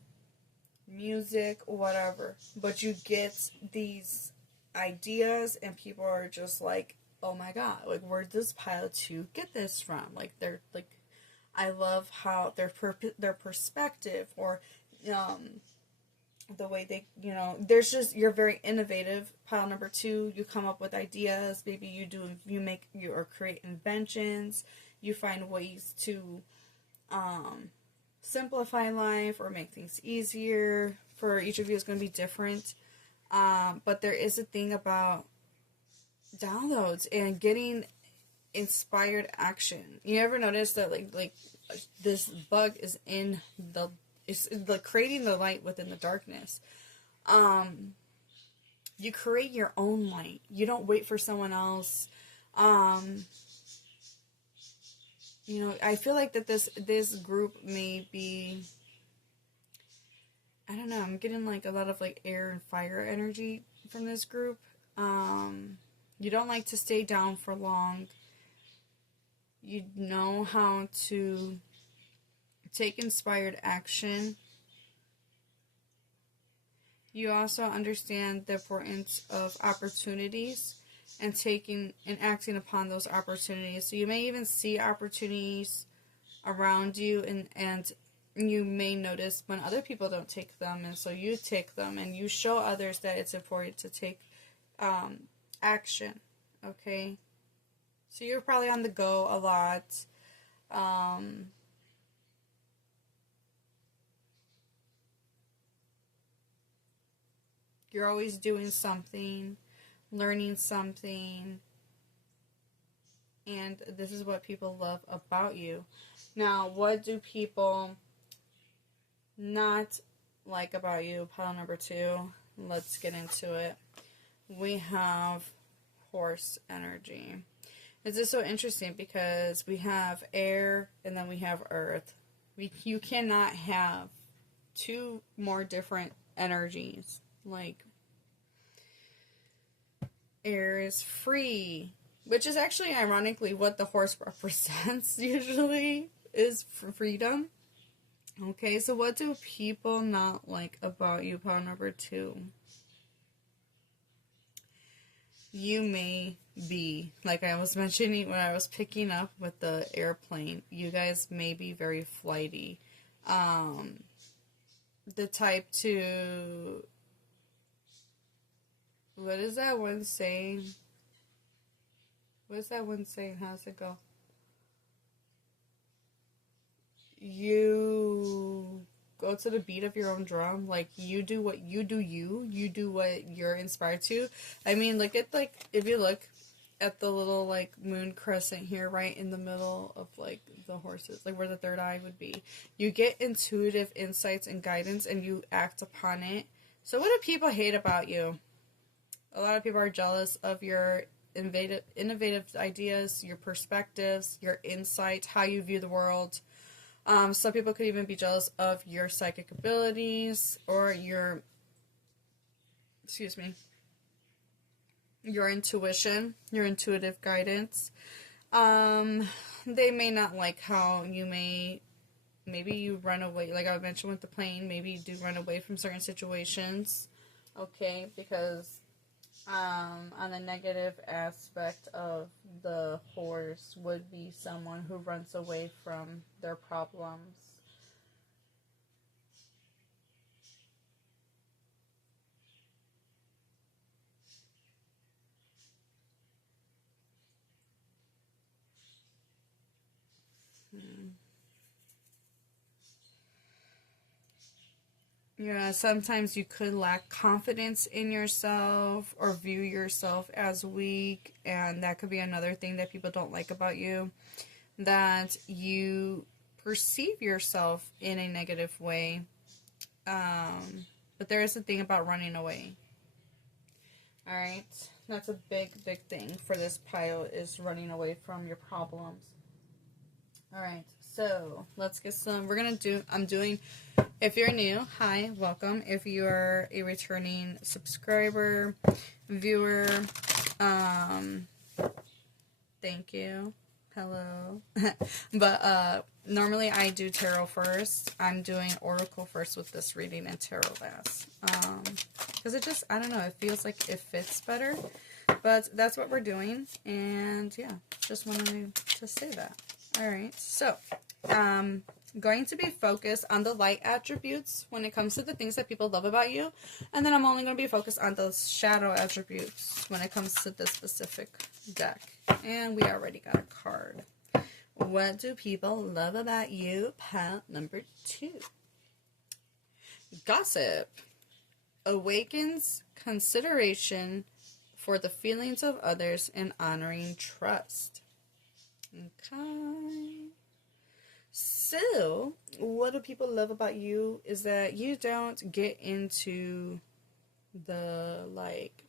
music, whatever. But you get these ideas and people are just like, oh my god, like, where did this pile 2 get this from? Like, they're like, I love how their perspective, or the way they, there's just, you're very innovative. Pile number 2, you come up with ideas. Maybe you create inventions. You find ways to simplify life or make things easier. For each of you, it's going to be different. But there is a thing about downloads and getting inspired action. You ever notice that like this bug is like creating the light within the darkness. You create your own light. You don't wait for someone else. I feel like that this group may be, I don't know, I'm getting like a lot of like air and fire energy from this group. You don't like to stay down for long. You know how to take inspired action. You also understand the importance of opportunities and taking and acting upon those opportunities. So you may even see opportunities around you, and you may notice when other people don't take them, and so you take them, and you show others that it's important to take action. Okay? So you're probably on the go a lot. You're always doing something, learning something, and this is what people love about you. Now, what do people not like about you? Pile number 2. Let's get into it. We have horse energy. This is so interesting because we have air and then we have earth. You cannot have 2 more different energies. Like, air is free, which is actually ironically what the horse represents usually, is freedom. Okay, so what do people not like about you? Pile number 2. You may be, like I was mentioning when I was picking up with the airplane, you guys may be very flighty. The type to, what is that one saying? What is that one saying? How's it go? You go to the beat of your own drum. Like, you do what you do, you do what you're inspired to. I mean, like, it's like, if you look at the little, like, moon crescent here, right in the middle of, like, the horses, like, where the third eye would be. You get intuitive insights and guidance, and you act upon it. So what do people hate about you? A lot of people are jealous of your innovative ideas, your perspectives, your insight, how you view the world. Some people could even be jealous of your psychic abilities or your intuition, your intuitive guidance. They may not like how maybe you run away, like I mentioned with the plane, maybe you do run away from certain situations, okay, because On the negative aspect of the horse would be someone who runs away from their problems. Yeah, sometimes you could lack confidence in yourself or view yourself as weak, and that could be another thing that people don't like about you, that you perceive yourself in a negative way. But there is a thing about running away. All right, that's a big, big thing for this pile, is running away from your problems. All right, so let's get some. I'm doing. If you're new, hi, welcome. If you're a returning subscriber, viewer, thank you. Hello. But normally I do tarot first. I'm doing oracle first with this reading and tarot last. Because it just, I don't know, it feels like it fits better. But that's what we're doing. And yeah, just wanted to say that. Alright, so going to be focused on the light attributes when it comes to the things that people love about you. And then I'm only going to be focused on those shadow attributes when it comes to this specific deck. And we already got a card. What do people love about you? Pile number 2. Gossip awakens consideration for the feelings of others and honoring trust. Okay. So, what do people love about you is that you don't get into the, like,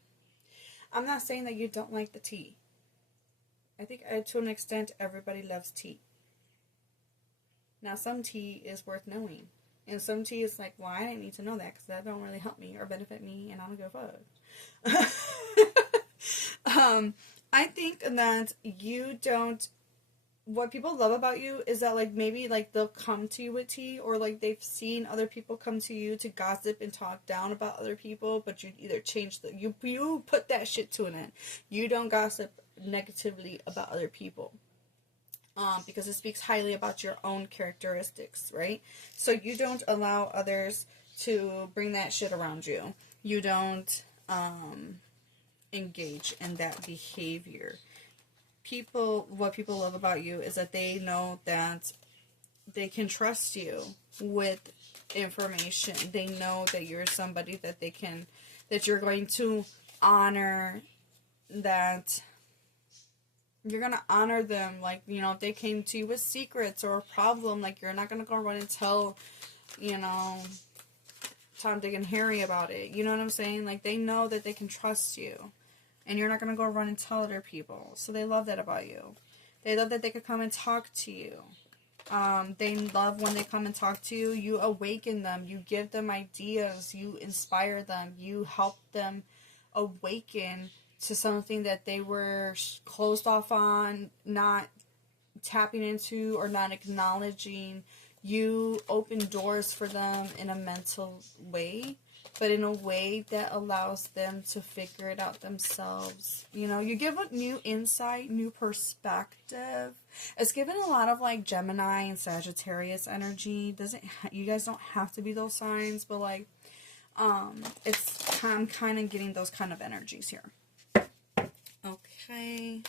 I'm not saying that you don't like the tea. I think to an extent everybody loves tea. Now, some tea is worth knowing. And some tea is like, well, I didn't need to know that because that don't really help me or benefit me, and I don't give a fuck. I think that you don't, what people love about you is that, like, maybe, like, they'll come to you with tea, or, like, they've seen other people come to you to gossip and talk down about other people, but you either you put that shit to an end. You don't gossip negatively about other people. Because it speaks highly about your own characteristics, right? So you don't allow others to bring that shit around you. You don't engage in that behavior. What people love about you is that they know that they can trust you with information. They know that you're somebody that you're going to honor, that you're going to honor them. Like, you know, if they came to you with secrets or a problem, like, you're not going to go run and tell, you know, Tom, Dick, and Harry about it. You know what I'm saying? Like, they know that they can trust you. And you're not going to go run and tell other people. So they love that about you. They love that they could come and talk to you. They love when they come and talk to you. You awaken them. You give them ideas. You inspire them. You help them awaken to something that they were closed off on, not tapping into, or not acknowledging. You open doors for them in a mental way, but in a way that allows them to figure it out themselves. You know, you give a new insight, new perspective. It's given a lot of, like, Gemini and Sagittarius energy. You guys don't have to be those signs, but, like, I'm kind of getting those kind of energies here. Okay.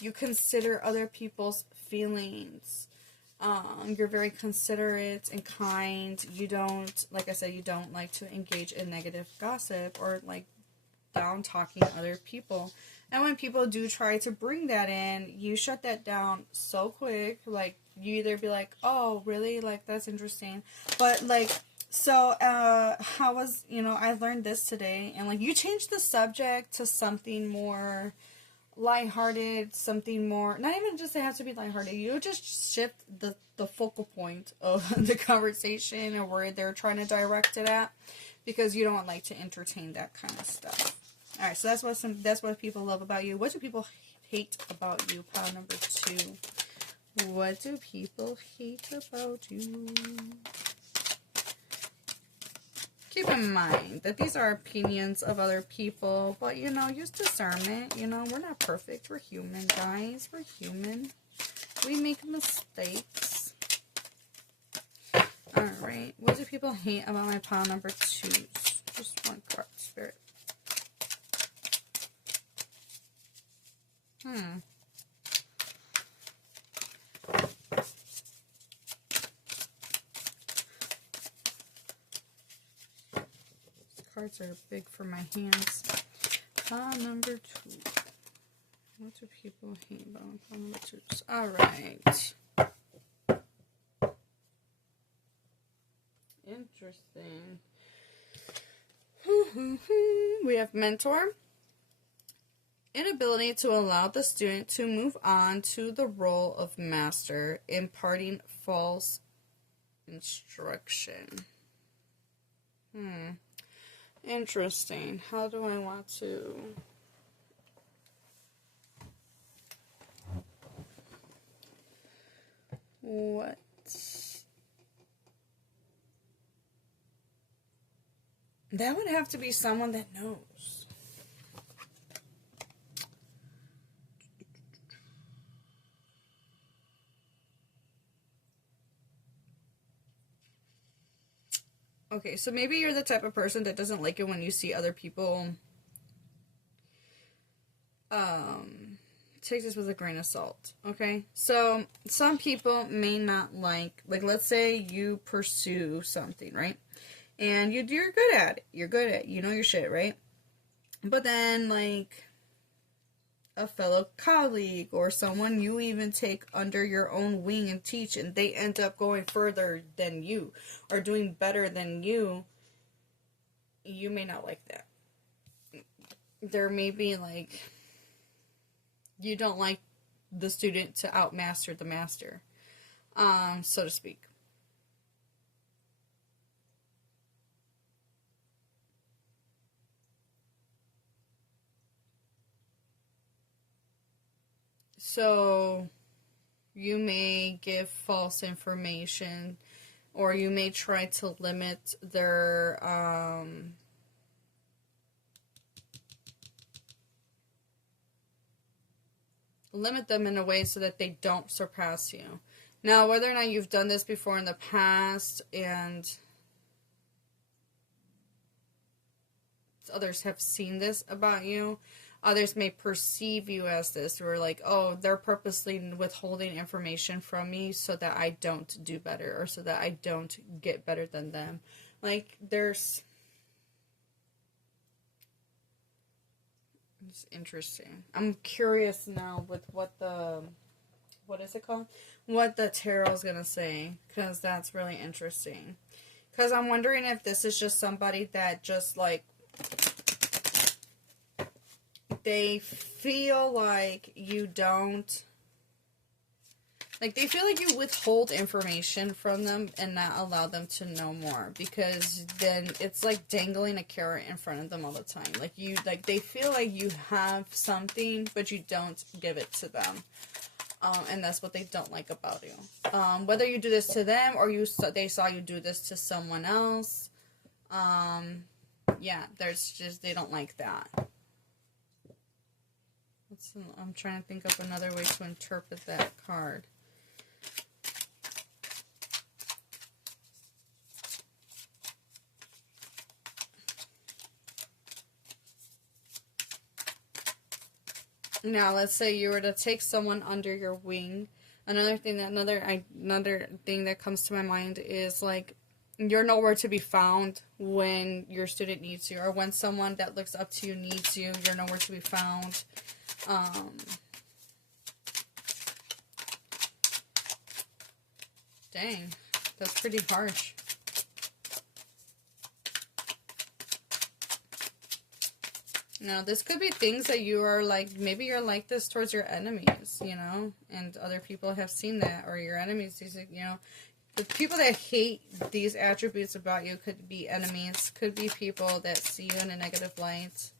You consider other people's feelings. You're very considerate and kind. You don't, like I said, you don't like to engage in negative gossip or, like, down talking other people. And when people do try to bring that in, you shut that down so quick. Like, you either be like, oh, really? Like, that's interesting. But, like, so, I learned this today, and, like, you change the subject to something more lighthearted, something more, not even just it has to be lighthearted, you just shift the focal point of the conversation or where they're trying to direct it at, because you don't like to entertain that kind of stuff. Alright, so that's what people love about you. What do people hate about you? Pile number 2. What do people hate about you? keep in mind that these are opinions of other people, but, you know, use discernment. You know, we're not perfect. We're human, guys. We're human. We make mistakes. Alright, what do people hate about my pile number 2s? Just one card, Spirit. These cards are big for my hands. Pile number 2. What do people hate about my pile number 2s? Alright. Interesting. We have mentor. Inability to allow the student to move on to the role of master, imparting false instruction. Interesting. How do I want to... What? That would have to be someone that knows. Okay, so maybe you're the type of person that doesn't like it when you see other people. Take this with a grain of salt, okay? So, some people may not like let's say you pursue something, right? And you're good at it. You're good at it. You know your shit, right? But then, like, a fellow colleague or someone you even take under your own wing and teach, and they end up going further than you or doing better than you, you may not like that. There may be, like, you don't like the student to outmaster the master, so to speak. So, you may give false information, or you may try to limit their, limit them in a way so that they don't surpass you. Now, whether or not you've done this before in the past, and others have seen this about you, others may perceive you as this, or like, oh, they're purposely withholding information from me so that I don't do better, or so that I don't get better than them. Like, there's... It's interesting. I'm curious now with what is it called? What the tarot's gonna say, because that's really interesting. Because I'm wondering if this is just somebody that just, like, they feel like you don't, like, they feel like you withhold information from them and not allow them to know more, because then it's like dangling a carrot in front of them all the time. Like, they feel like you have something, but you don't give it to them. And that's what they don't like about you. Whether you do this to them or they saw you do this to someone else. Yeah, they don't like that. I'm trying to think of another way to interpret that card. Now, let's say you were to take someone under your wing. Another thing that comes to my mind is, like, you're nowhere to be found when your student needs you, or when someone that looks up to you needs you. You're nowhere to be found. Dang, that's pretty harsh. Now, this could be things that you are like, maybe you're like this towards your enemies, you know, and other people have seen that, or your enemies, you know, the people that hate these attributes about you could be enemies, could be people that see you in a negative light,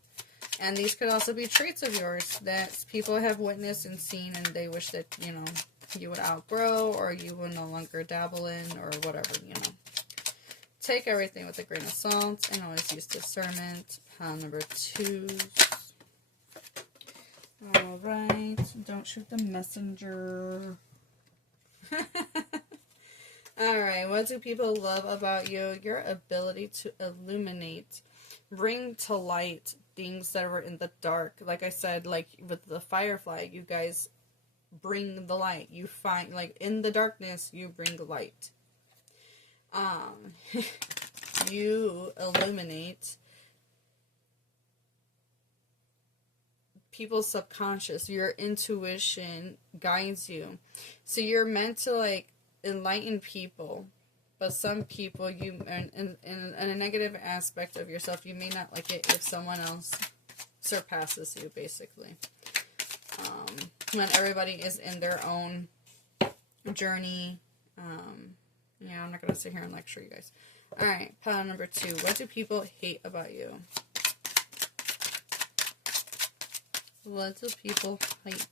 and these could also be traits of yours that people have witnessed and seen, and they wish that, you know, you would outgrow, or you would no longer dabble in, or whatever, you know. take everything with a grain of salt and always use discernment. Pile number 2. Alright, don't shoot the messenger. Alright, what do people love about you? Your ability to illuminate, bring to light things that were in the dark. Like I said, like with the firefly, you guys bring the light. You find, like, in the darkness, you bring the light. You illuminate people's subconscious. Your intuition guides you. So you're meant to, like, enlighten people. But some people, you, in a negative aspect of yourself, you may not like it if someone else surpasses you, basically. When everybody is in their own journey. Yeah, I'm not going to sit here and lecture you guys. Alright, pile number 2. What do people hate about you? What do people hate?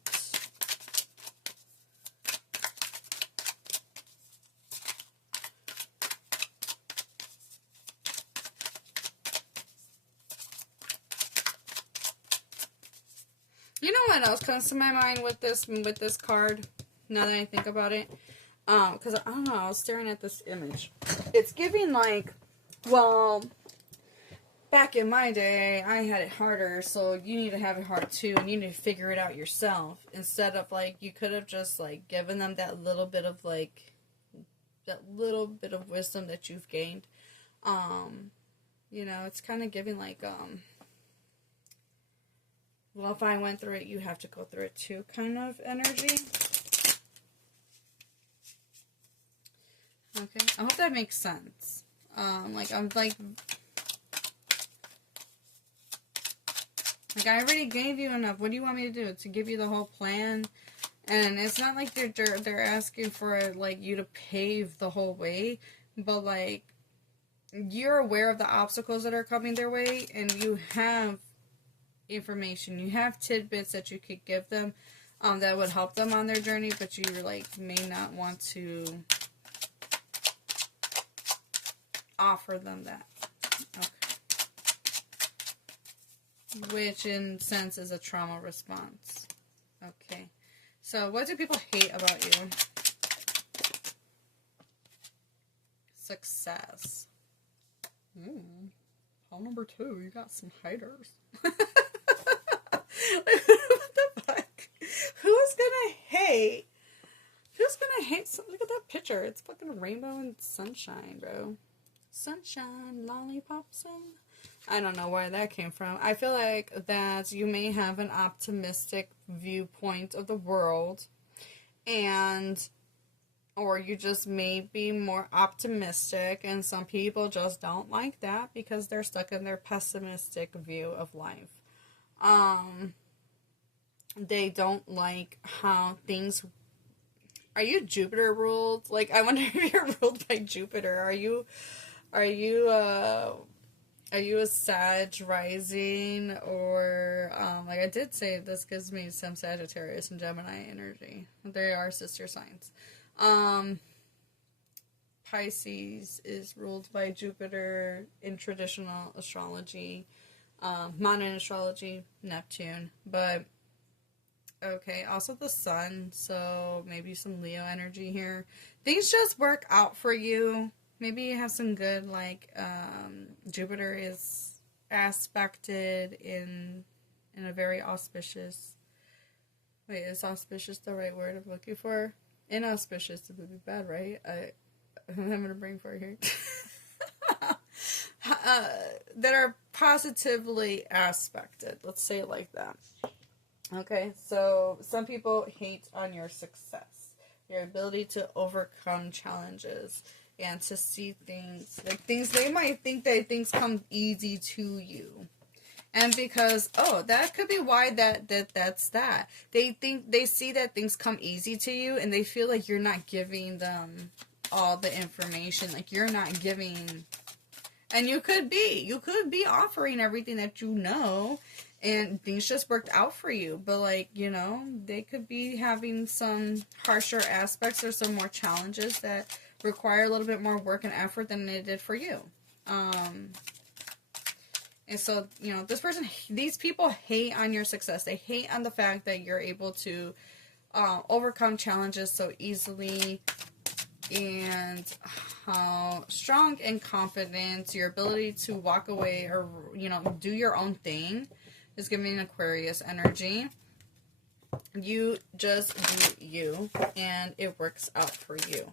You know what else comes to my mind with this card, now that I think about it? Because, I don't know, I was staring at this image. It's giving, like, well, back in my day, I had it harder, so you need to have it hard, too, and you need to figure it out yourself. Instead of, like, you could have just, like, given them that little bit of, like, that little bit of wisdom that you've gained. You know, it's kind of giving, like, well, if I went through it, you have to go through it too, kind of energy. Okay, I hope that makes sense. Like, I'm like, I already gave you enough. What do you want me to do? To give you the whole plan? And it's not like they're asking for, like, you to pave the whole way, but, like, you're aware of the obstacles that are coming their way, and you have information, you have tidbits that you could give them that would help them on their journey, but you, like, may not want to offer them that. Okay. Which in sense is a trauma response. Okay. So what do people hate about you? Success. Pile number 2, you got some haters. What the fuck? Who's gonna hate? Who's gonna hate? Look at that picture. It's fucking rainbow and sunshine, bro. Sunshine, lollipops, and I don't know where that came from. I feel like that you may have an optimistic viewpoint of the world, and or you just may be more optimistic, and some people just don't like that because they're stuck in their pessimistic view of life. They don't like how things... Are you Jupiter ruled? Like, I wonder if you're ruled by Jupiter. Are you a Sag rising, or, like I did say, this gives me some Sagittarius and Gemini energy. They are sister signs. Pisces is ruled by Jupiter in traditional astrology, modern astrology, Neptune, but okay, also the sun, so maybe some Leo energy here. Things just work out for you. Maybe you have some good, like, Jupiter is aspected in a very auspicious... Wait, is auspicious the right word I'm looking for? Inauspicious would be bad, right? I'm having a brain fart here. That are positively aspected. Let's say it like that. Okay, so some people hate on your success, your ability to overcome challenges, and to see things, like things, they might think that things come easy to you. And because, that could be why that's that. They think, they see that things come easy to you, and they feel like you're not giving them all the information, like you're not giving, and you could be offering everything that you know, and things just worked out for you. But, like, you know, they could be having some harsher aspects or some more challenges that require a little bit more work and effort than it did for you. And so, you know, these people hate on your success. They hate on the fact that you're able to overcome challenges so easily, and how strong and confident your ability to walk away or, you know, do your own thing is giving Aquarius energy. You just do you, and it works out for you.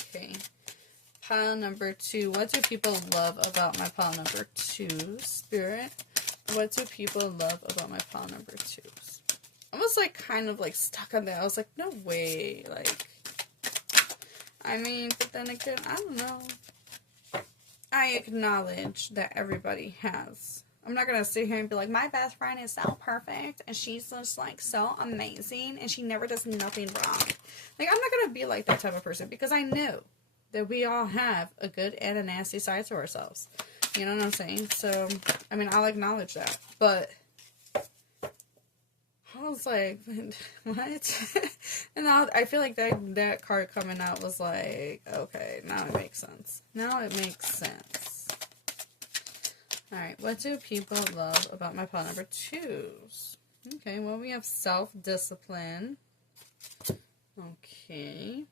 Okay. Pile number 2. What do people love about my pile number 2? Spirit. What do people love about my pile number 2s? I was like kind of like stuck on that. I was like, no way. Like, I mean, but then again, I don't know. I acknowledge that everybody has. I'm not going to sit here and be like, my best friend is so perfect, and she's just, like, so amazing, and she never does nothing wrong. Like, I'm not going to be like that type of person, because I know that we all have a good and a nasty side to ourselves. You know what I'm saying? So, I mean, I'll acknowledge that. But I was like, what? And I feel like that card coming out was like, okay, now it makes sense. Now it makes sense. Alright, what do people love about my pile number 2s? Okay, well, we have self-discipline. Okay.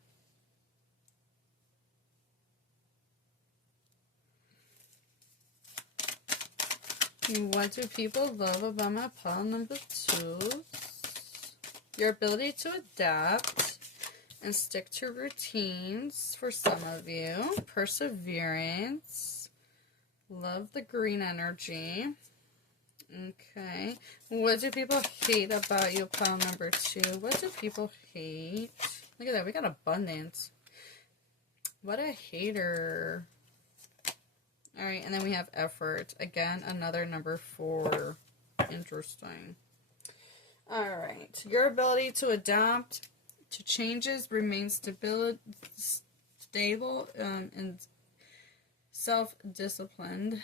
What do people love about my pile number 2s? Your ability to adapt and stick to routines for some of you. Perseverance. Love the green energy. Okay. What do people hate about you, pile number 2? What do people hate? Look at that. We got abundance. What a hater. Alright, and then we have effort. Again, another number 4. Interesting. Alright. Your ability to adapt to changes, remain stable, and self-disciplined,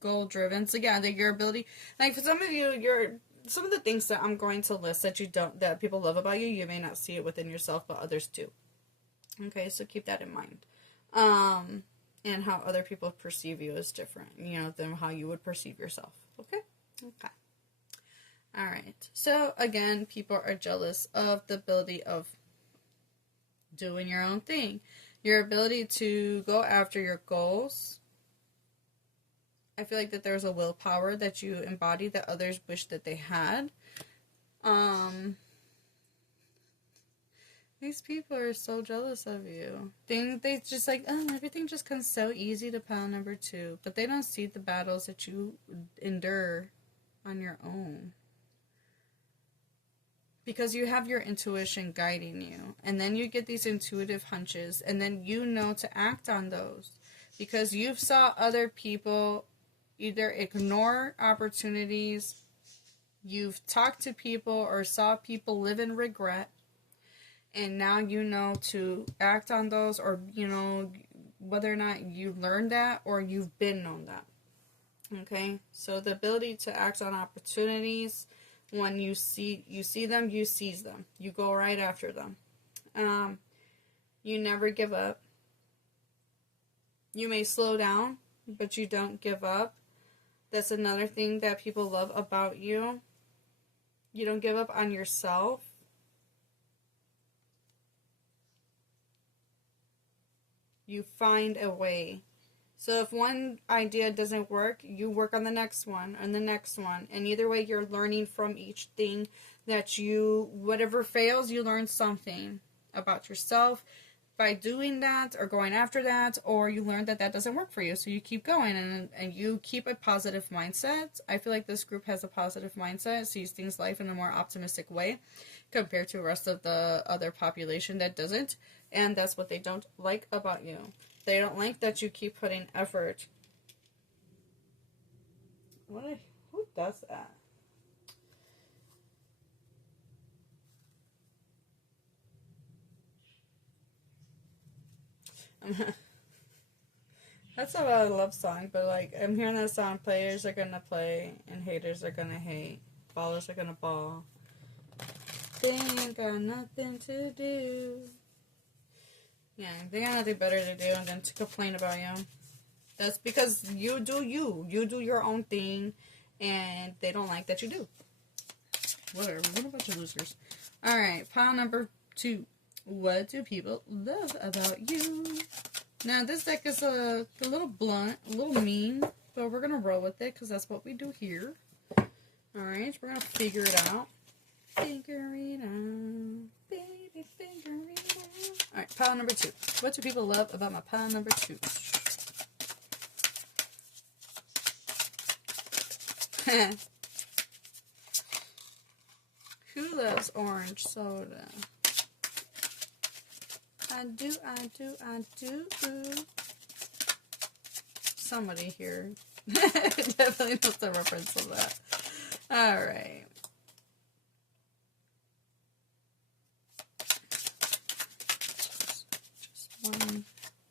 goal-driven. So yeah, your ability, like for some of you, some of the things that I'm going to list that people love about you, you may not see it within yourself, but others do. Okay, so keep that in mind. And how other people perceive you is different, you know, than how you would perceive yourself. Okay? Okay. All right. So again, people are jealous of the ability of doing your own thing. Your ability to go after your goals. I feel like that there's a willpower that you embody that others wish that they had. These people are so jealous of you. They just like, oh, everything just comes so easy to pile number 2. But they don't see the battles that you endure on your own. Because you have your intuition guiding you. And then you get these intuitive hunches. And then you know to act on those. Because you've saw other people either ignore opportunities. You've talked to people or saw people live in regret. And now you know to act on those. Or, you know, whether or not you learned that or you've been known that. Okay? So the ability to act on opportunities. When you see them, you seize them. You go right after them. You never give up. You may slow down, but you don't give up. That's another thing that people love about you. You don't give up on yourself. You find a way. So if one idea doesn't work, you work on the next one and the next one. And either way, you're learning from each thing that whatever fails, you learn something about yourself by doing that or going after that, or you learn that doesn't work for you. So you keep going and you keep a positive mindset. I feel like this group has a positive mindset, sees things life in a more optimistic way compared to the rest of the other population that doesn't. And that's what they don't like about you. They don't like that you keep putting effort. Who does that? That's not a love song, but like I'm hearing that song, players are gonna play and haters are gonna hate. Ballers are gonna ball. They ain't got nothing to do. Yeah, they got nothing better to do than to complain about you. That's because you do you. You do your own thing, and they don't like that you do. Whatever. What a bunch of losers. Alright, pile number 2. What do people love about you? Now, this deck is a little blunt, a little mean, but we're going to roll with it because that's what we do here. Alright, we're going to figure it out. Figure it out. Baby, figure it out. Alright, pile number 2. What do people love about my pile number 2? Who loves orange soda? I do, I do, I do. Somebody here definitely knows the reference of that. Alright. Just one.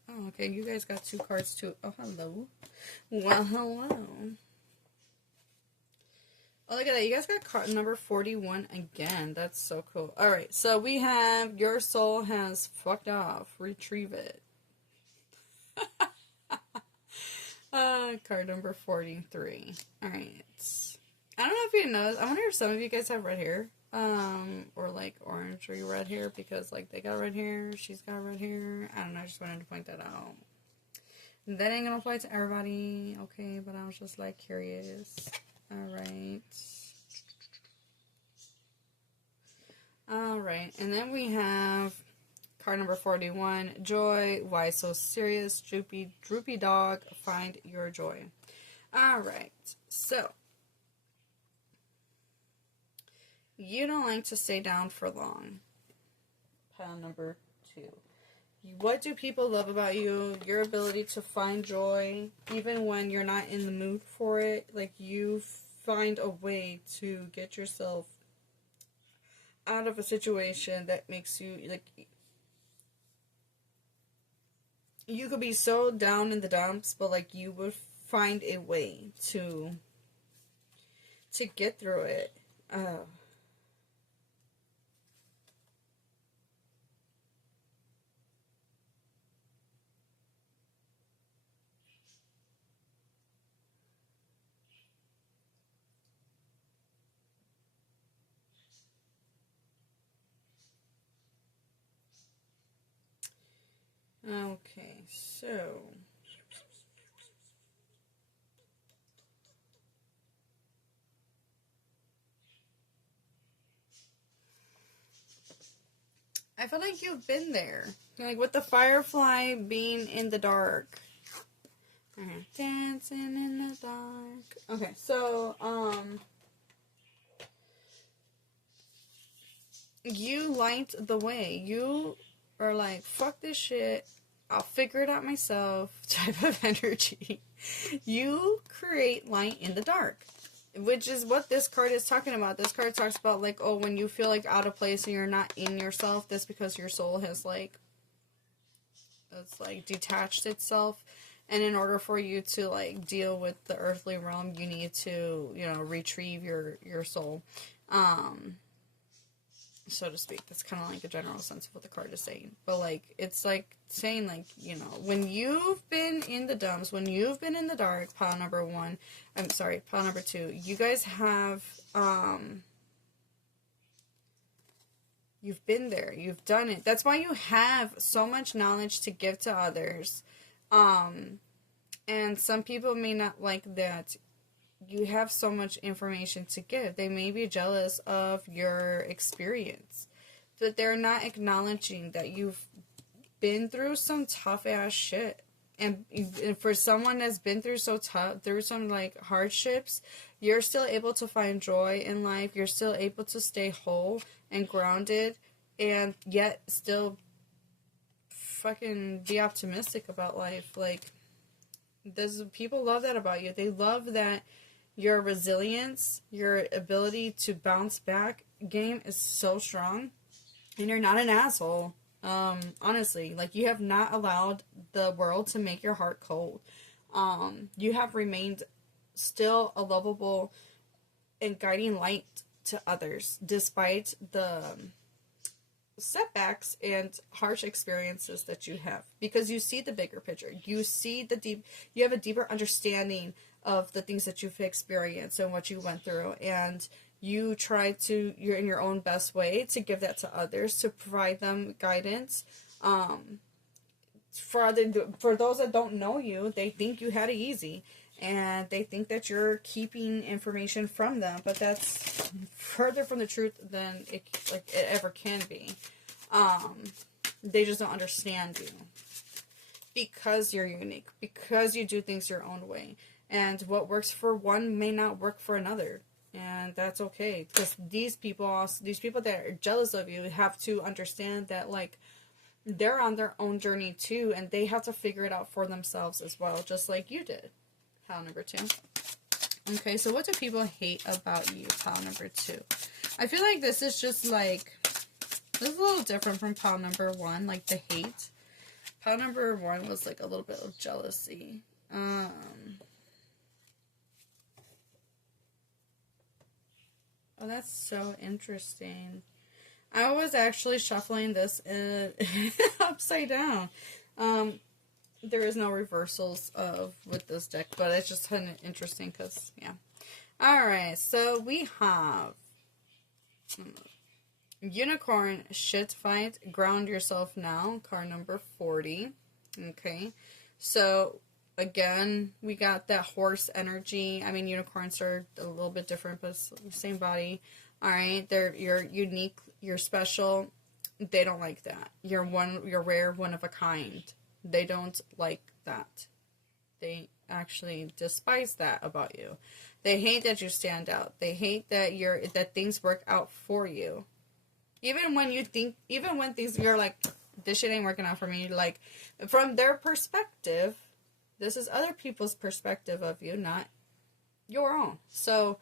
Oh, okay, you guys got 2 cards too. Oh, hello. Well, hello. Oh, look at that. You guys got card number 41 again. That's so cool. Alright, so we have your soul has fucked off. Retrieve it. Card number 43. Alright. I don't know if you know. I wonder if some of you guys have red hair. Or like orange or red hair because like they got red hair. She's got red hair. I don't know. I just wanted to point that out. That ain't gonna apply to everybody. Okay, but I was just like curious. Alright. Alright, and then we have card number 41, Joy. Why so serious? Droopy dog, find your joy. Alright, so you don't like to stay down for long. Pile number 2. What do people love about you? Your ability to find joy, even when you're not in the mood for it. Like, you find a way to get yourself out of a situation that makes you, like, you could be so down in the dumps, but, like, you would find a way to get through it. Okay, so I feel like you've been there. Like with the firefly being in the dark. Dancing in the dark. Okay, so, you light the way. You are like, fuck this shit. I'll figure it out myself type of energy. You create light in the dark. Which is what this card is talking about. This card talks about, like, oh, when you feel, like, out of place and you're not in yourself, that's because your soul has, like, it's, like, detached itself. And in order for you to, like, deal with the earthly realm, you need to, you know, retrieve your soul. So to speak. That's kind of like a general sense of what the card is saying. But, like, it's, like, saying, like, you know, when you've been in the dumps, when you've been in the dark, pile number 2, you guys have, you've been there. You've done it. That's why you have so much knowledge to give to others. And some people may not like that you have so much information to give. They may be jealous of your experience. That they're not acknowledging that you've been through some tough ass shit. And for someone that's been through through some like hardships, you're still able to find joy in life. You're still able to stay whole and grounded, and yet still fucking be optimistic about life. Like, people love that about you. They love that your resilience, your ability to bounce back game is so strong, and you're not an asshole. Honestly, like, you have not allowed the world to make your heart cold. You have remained still a lovable and guiding light to others, despite the setbacks and harsh experiences that you have, because you see the bigger picture. You see the deep, you have a deeper understanding of the things that you've experienced and what you went through, and you try to, you're in your own best way to give that to others, to provide them guidance. For those that don't know you, they think you had it easy, and they think that you're keeping information from them, but that's further from the truth than it ever can be. They just don't understand you because you're unique, because you do things your own way, and what works for one may not work for another, and that's okay, because these people that are jealous of you have to understand that, like, they're on their own journey too, and they have to figure it out for themselves as well, just like you did. Pile number 2. Okay, so what do people hate about you? Pile number 2. I feel like this is just like, this is a little different from pile number 1, like the hate. Pile number 1 was like a little bit of jealousy. Oh, that's so interesting. I was actually shuffling this upside down. There is no reversals with this deck, but it's just kind of interesting because, yeah. Alright, so we have Unicorn, Shit Fight, Ground Yourself Now, card number 40. Okay, so again, we got that horse energy. I mean, unicorns are a little bit different, but it's the same body. Alright, you're unique, you're special. They don't like that. You're rare, one of a kind. They don't like that. They actually despise that about you. They hate that you stand out. They hate that things work out for you. Even when things, you're like, this shit ain't working out for me. Like, from their perspective, this is other people's perspective of you, not your own. So,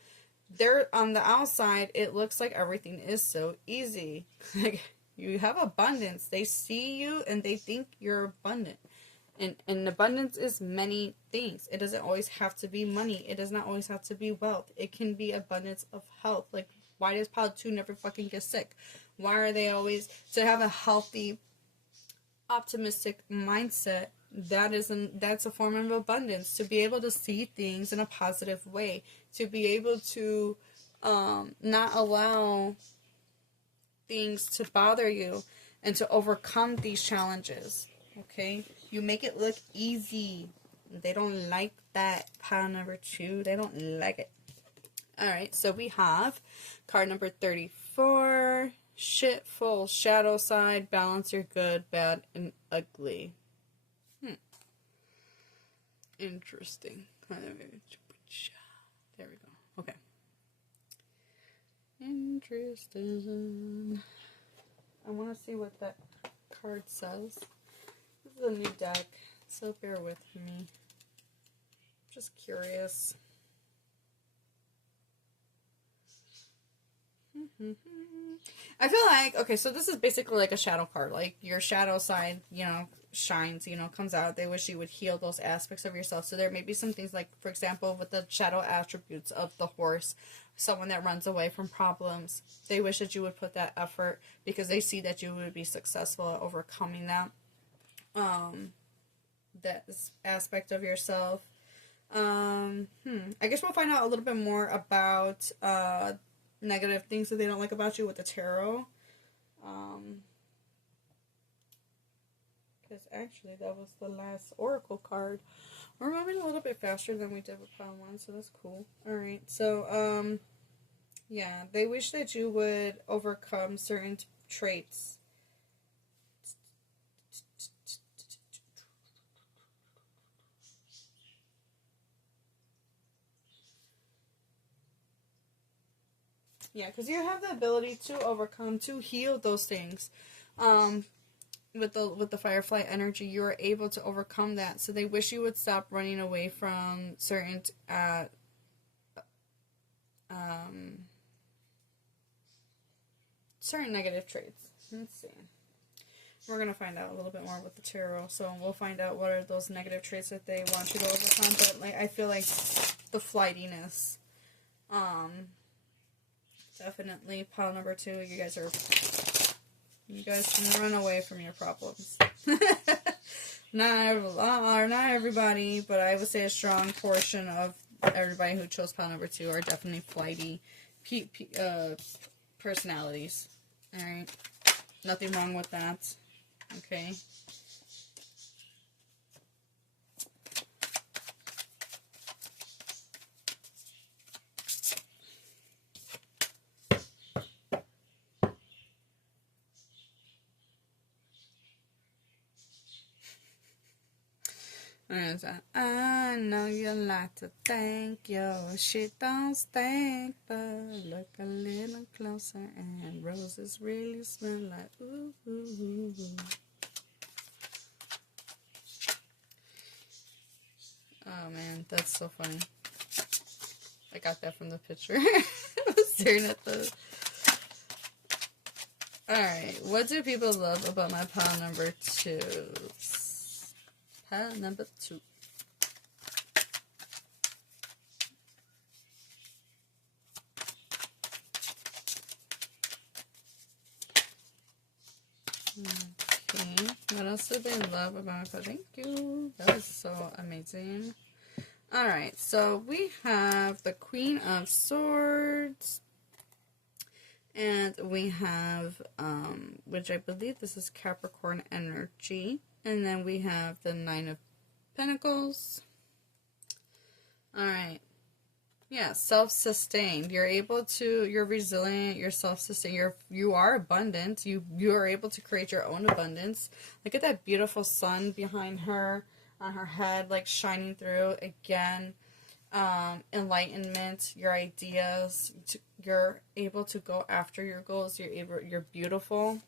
they're on the outside, it looks like everything is so easy. Like, you have abundance. They see you and they think you're abundant. And abundance is many things. It doesn't always have to be money. It does not always have to be wealth. It can be abundance of health. Like, why does pile 2 never fucking get sick? Why are they always... To have a healthy, optimistic mindset, that's a form of abundance. To be able to see things in a positive way. To be able to not allow things to bother you, and to overcome these challenges. Okay, you make it look easy. They don't like that. Pile number 2, they don't like it. Alright, so we have card number 34, Shitful Shadow Side, balance your good, bad, and ugly. Interesting. There we go. Okay. Interesting. I want to see what that card says. This is a new deck, so bear with me. Just curious. I feel like, okay, so this is basically like a shadow card. Like, your shadow side, shines, comes out. They wish you would heal those aspects of yourself. So there may be some things like, for example, with the shadow attributes of the horse, someone that runs away from problems. They wish that you would put that effort because they see that you would be successful at overcoming that. That aspect of yourself. I guess we'll find out a little bit more about negative things that they don't like about you with the tarot. Because actually that was the last oracle card. We're moving a little bit faster than we did with pile 1, so that's cool. Alright, so, yeah, they wish that you would overcome certain traits. Yeah, because you have the ability to overcome, to heal those things. With the Firefly energy, you are able to overcome that. So they wish you would stop running away from certain negative traits. Let's see. We're going to find out a little bit more with the tarot. So we'll find out what are those negative traits that they want you to overcome. But like, I feel like the flightiness. Definitely pile number 2. You guys are You guys can run away from your problems. Not everybody, but I would say a strong portion of everybody who chose pile number 2 are definitely flighty personalities. Alright? Nothing wrong with that. Okay? I know you like to think your shit don't stink, but look a little closer and roses really smell like ooh, ooh, ooh, ooh. Oh man, that's so funny. I got that from the picture. I was staring at the... Alright, what do people love about my pile number 2? Pile number 2. Okay, what else do they love about my pile? Thank you. That was so amazing. Alright, so we have the Queen of Swords. And we have, which I believe this is Capricorn energy. And then we have the 9 of Pentacles. Alright. Yeah, self-sustained. You're able to, you're resilient, you're self-sustained, you are abundant. You are able to create your own abundance. Look at that beautiful sun behind her, on her head, like shining through. Again, enlightenment, your ideas, you're able to go after your goals. You're beautiful.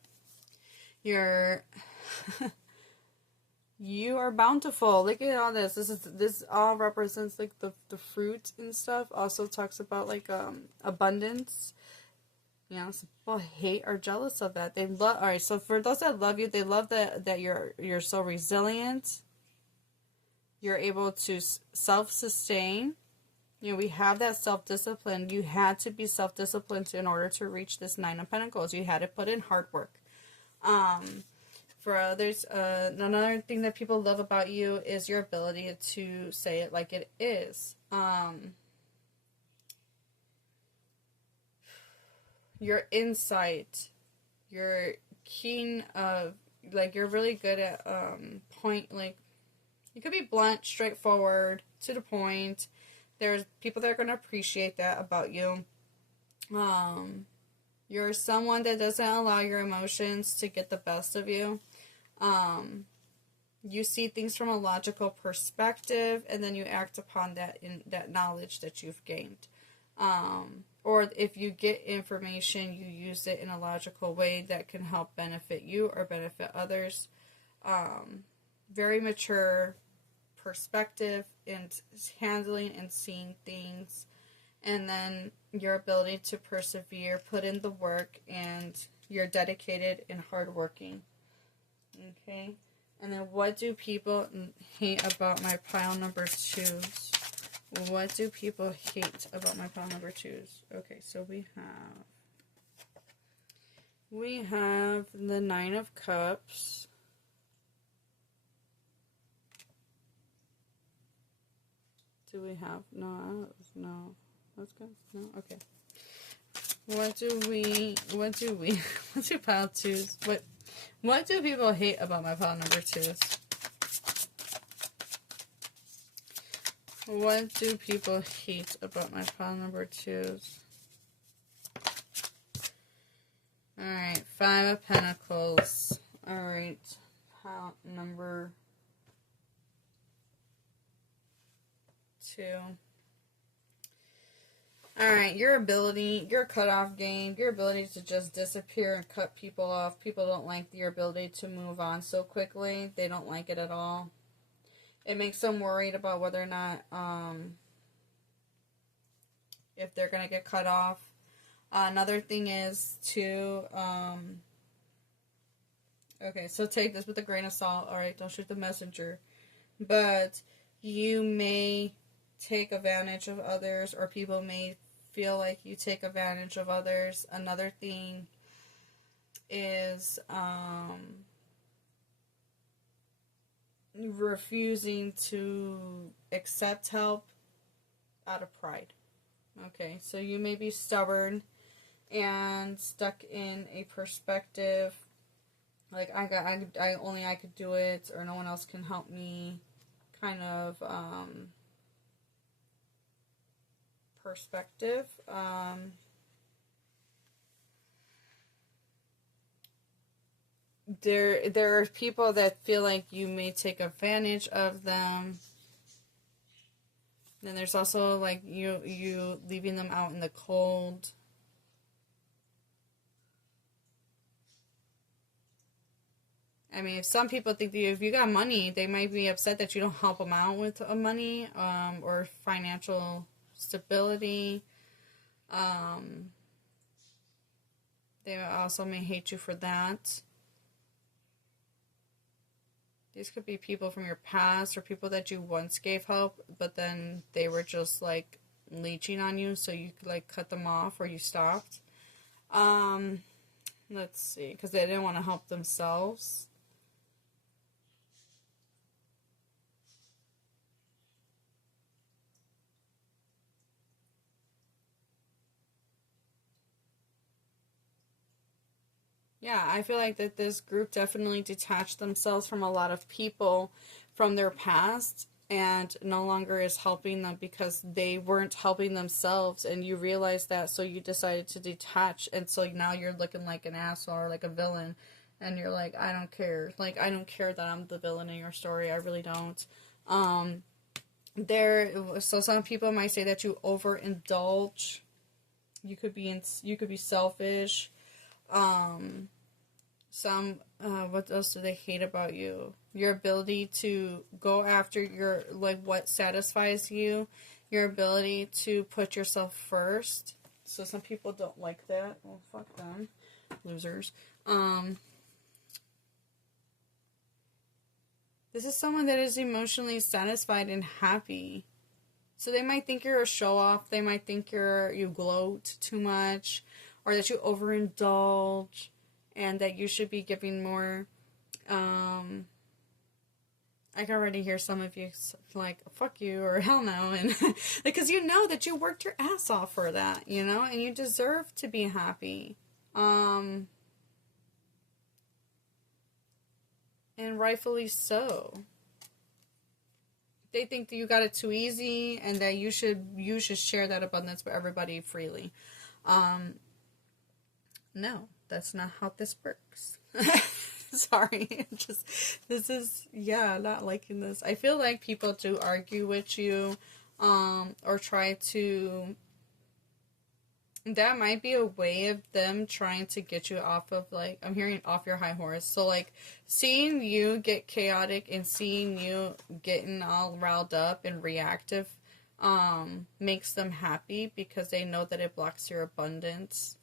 You are bountiful. Look at all this. This all represents like the fruit and stuff. Also talks about like abundance. You know, some people hate or jealous of that. They love. All right. So for those that love you, they love that you're so resilient. You're able to self-sustain. You know, we have that self-discipline. You had to be self-disciplined in order to reach this 9 of Pentacles. You had to put in hard work. For others, another thing that people love about you is your ability to say it like it is. Your insight, your keen, like you're really good at like you could be blunt, straightforward, to the point. There's people that are going to appreciate that about you. You're someone that doesn't allow your emotions to get the best of you. You see things from a logical perspective, and then you act upon that in that knowledge that you've gained. Or if you get information, you use it in a logical way that can help benefit you or benefit others. Very mature perspective in handling and seeing things. And then your ability to persevere, put in the work, and you're dedicated and hardworking. Okay? And then what do people hate about my pile number 2s? What do people hate about my pile number 2s? Okay, so we have the 9 of Cups. Do we have, no, that's good, no, okay. What do pile 2s, what do people hate about my pile number 2s? What do people hate about my pile number 2s? Alright, 5 of Pentacles. Alright, pile number 2. Alright, your cutoff game, your ability to just disappear and cut people off. People don't like your ability to move on so quickly. They don't like it at all. It makes them worried about whether or not, if they're going to get cut off. Another thing is to, okay, so take this with a grain of salt. Alright, don't shoot the messenger. But you may take advantage of others, or people may feel like you take advantage of others. Another thing is refusing to accept help out of pride. Okay, so you may be stubborn and stuck in a perspective like I could do it, or no one else can help me, kind of perspective. There are people that feel like you may take advantage of them. Then there's also like you leaving them out in the cold. I mean, if some people think that if you got money, they might be upset that you don't help them out with money, or financial stability. They also may hate you for that. These could be people from your past or people that you once gave help, but then they were just like leeching on you, so you could like cut them off or you stopped. Let's see, because they didn't want to help themselves. Yeah, I feel like that this group definitely detached themselves from a lot of people from their past and no longer is helping them because they weren't helping themselves, and you realize that, so you decided to detach, and so now you're looking like an asshole or like a villain, and you're like, I don't care. Like, I don't care that I'm the villain in your story. I really don't. So some people might say that you overindulge. You could be selfish. What else do they hate about you? Your ability to go after what satisfies you, your ability to put yourself first. So some people don't like that. Well, fuck them. Losers. This is someone that is emotionally satisfied and happy. So they might think you're a show-off. They might think you gloat too much, or that you overindulge, and that you should be giving more. I can already hear some of you like, fuck you, or hell no, and because you know that you worked your ass off for that, and you deserve to be happy. And rightfully so. They think that you got it too easy, and that you should share that abundance with everybody freely. No, that's not how this works. Sorry, not liking this. I feel like people do argue with you, or try to. That might be a way of them trying to get you off of, like, I'm hearing off your high horse. So, like, seeing you get chaotic and seeing you getting all riled up and reactive, makes them happy because they know that it blocks your abundance,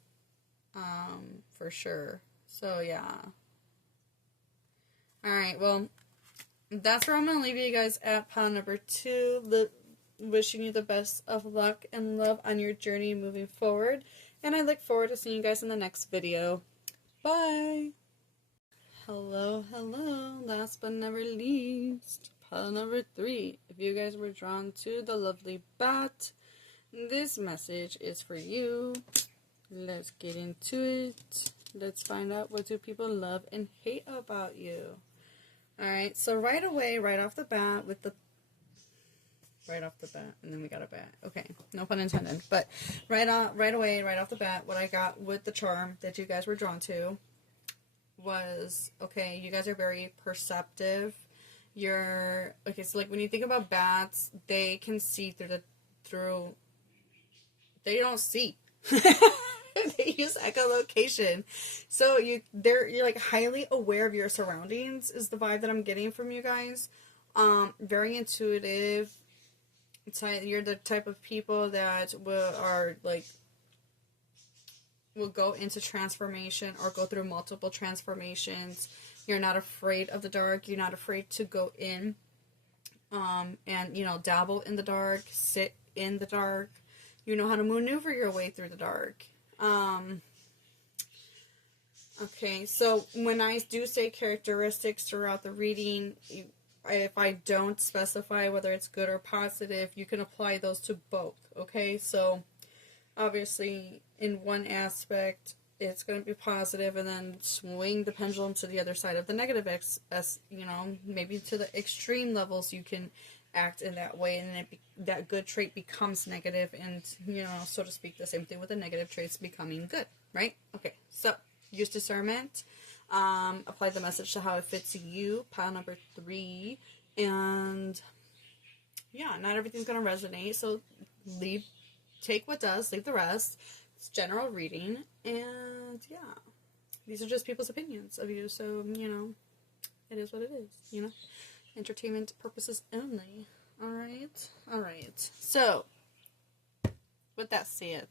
for sure. So, yeah. Alright, well, that's where I'm going to leave you guys at pile number 2. Wishing you the best of luck and love on your journey moving forward. And I look forward to seeing you guys in the next video. Bye! Hello. Last but never least, pile number 3. If you guys were drawn to the lovely bat, this message is for you. Let's get into it. Let's find out, what do people love and hate about you? Alright, so right away, right off the bat, and then we got a bat. Okay, no pun intended. But right away, right off the bat, what I got with the charm that you guys were drawn to was, okay, you guys are very perceptive. So like when you think about bats, they can see through. They don't see. They use echolocation. So you're like highly aware of your surroundings is the vibe that I'm getting from you guys. Very intuitive. You're the type of people that will go into transformation or go through multiple transformations. You're not afraid of the dark. You're not afraid to go in, and dabble in the dark, sit in the dark. You know how to maneuver your way through the dark. Okay, so when I do say characteristics throughout the reading, if I don't specify whether it's good or positive, you can apply those to both. Okay, so obviously in one aspect it's going to be positive, and then swing the pendulum to the other side of the negative maybe to the extreme levels you can act in that way, and that good trait becomes negative, and so to speak, the same thing with the negative traits becoming good, right? Okay, so use discernment, apply the message to how it fits you, pile number 3, and yeah, not everything's going to resonate, so take what does, leave the rest. It's general reading, and yeah, these are just people's opinions of you, so, it is what it is, entertainment purposes only. Alright, so, with that said,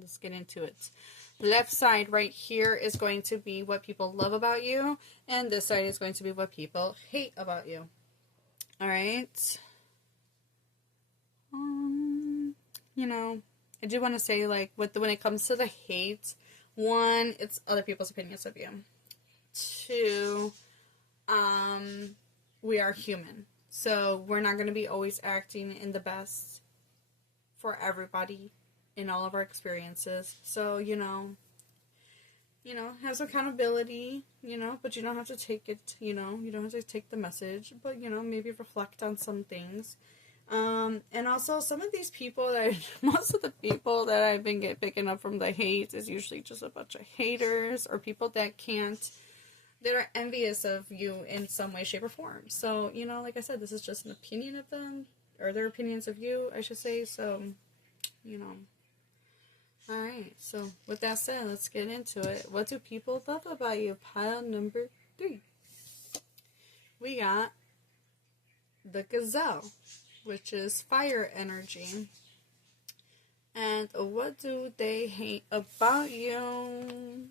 let's get into it. Left side right here is going to be what people love about you, and this side is going to be what people hate about you. Alright? I do want to say, like, when it comes to the hate, 1, it's other people's opinions of you. 2, we are human. So we're not going to be always acting in the best for everybody in all of our experiences. So, have some accountability, but you don't have to take it, you don't have to take the message, but, maybe reflect on some things. And also some of these people most of the people that I've been picking up from the hate is usually just a bunch of haters or people that are envious of you in some way, shape, or form. So, like I said, this is just an opinion of them, or their opinions of you, I should say. So, Alright, so with that said, let's get into it. What do people love about you? Pile number 3. We got the Gazelle, which is fire energy. And what do they hate about you?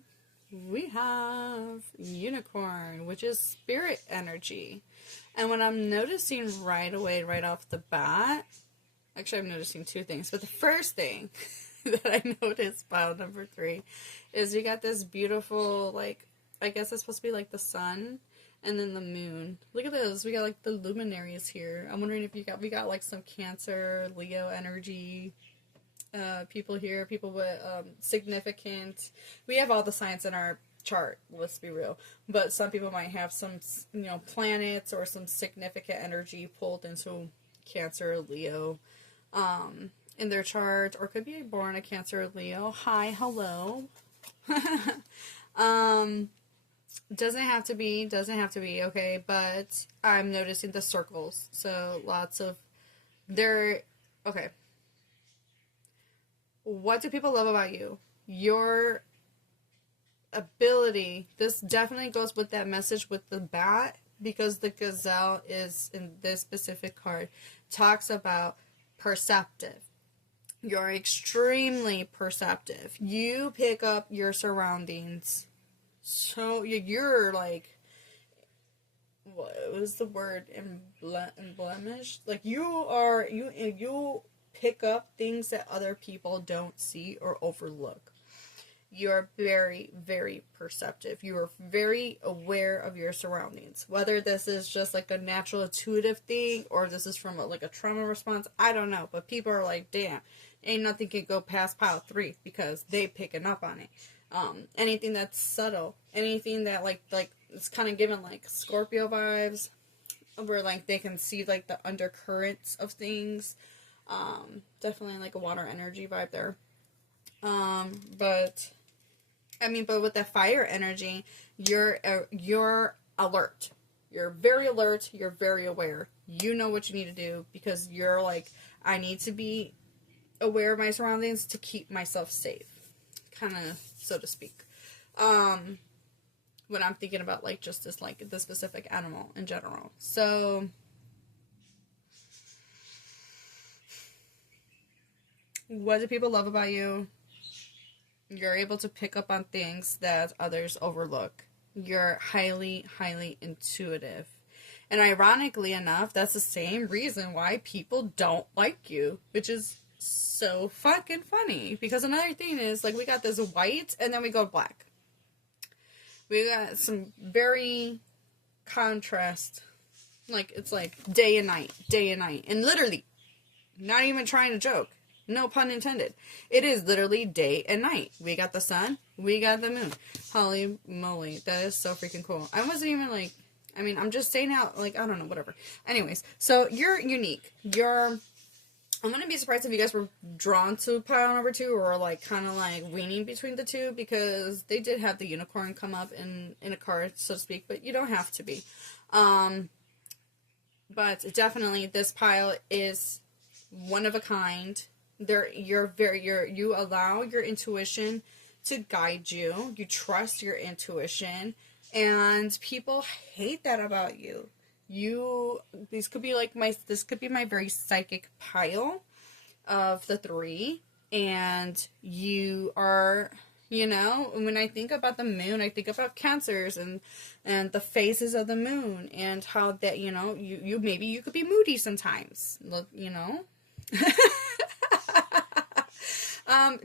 We have Unicorn, which is spirit energy. And what I'm noticing right away, right off the bat, actually I'm noticing 2 things, but the first thing that I noticed, pile number 3, is you got this beautiful, like, I guess it's supposed to be like the sun and then the moon. Look at this. We got like the luminaries here. I'm wondering if we got like some Cancer, Leo energy people here, people with significant. We have all the signs in our chart, let's be real. But some people might have some, planets or some significant energy pulled into Cancer, Leo, in their chart, or could be born a Cancer or Leo. Hi, hello. Doesn't have to be, okay, but I'm noticing the circles, so lots of, okay. What do people love about you? Your ability, this definitely goes with that message with the bat, because the Gazelle is, in this specific card, talks about perceptive. You're extremely perceptive. You pick up your surroundings. So you're like, what was the word? Emblemished? Like you pick up things that other people don't see or overlook. You're very, very perceptive. You are very aware of your surroundings. Whether this is just like a natural intuitive thing or this is from a trauma response, I don't know. But people are like, damn, ain't nothing can go past pile 3 because they picking up on it. Anything that's subtle, anything that like it's kind of given like Scorpio vibes, where like they can see like the undercurrents of things. Definitely like a water energy vibe there. But with the fire energy, you're alert. You're very alert. You're very aware. You know what you need to do because you're like, I need to be aware of my surroundings to keep myself safe, kind of, so to speak. When I'm thinking about like just this like the specific animal in general. So what do people love about you? You're able to pick up on things that others overlook. You're highly, highly intuitive. And ironically enough, that's the same reason why people don't like you, which is so fucking funny. Because another thing is, like, we got this white and then we go black. We got some very contrast. Like, it's like day and night, day and night. And literally, not even trying to joke. No pun intended. It is literally day and night. We got the sun. We got the moon. Holy moly. That is so freaking cool. I wasn't even like, I mean, I'm just saying out, like, I don't know, whatever. Anyways, so you're unique. I'm going to be surprised if you guys were drawn to pile number 2 or, like, kind of, like, weaning between the two, because they did have the unicorn come up in a card, so to speak, but you don't have to be. But definitely this pile is one of a kind. You allow your intuition to guide you. You trust your intuition, and people hate that about you. This could be my very psychic pile of the 3, and you are, when I think about the moon, I think about Cancers and the phases of the moon, and how that, you maybe you could be moody sometimes,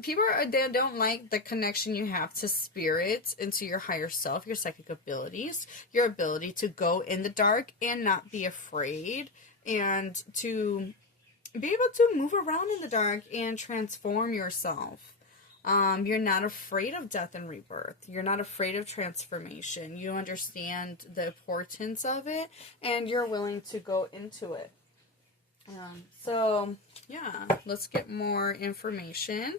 people they don't like the connection you have to spirit and to your higher self, your psychic abilities, your ability to go in the dark and not be afraid, and to be able to move around in the dark and transform yourself. You're not afraid of death and rebirth. You're not afraid of transformation. You understand the importance of it, and you're willing to go into it. So, yeah, let's get more information.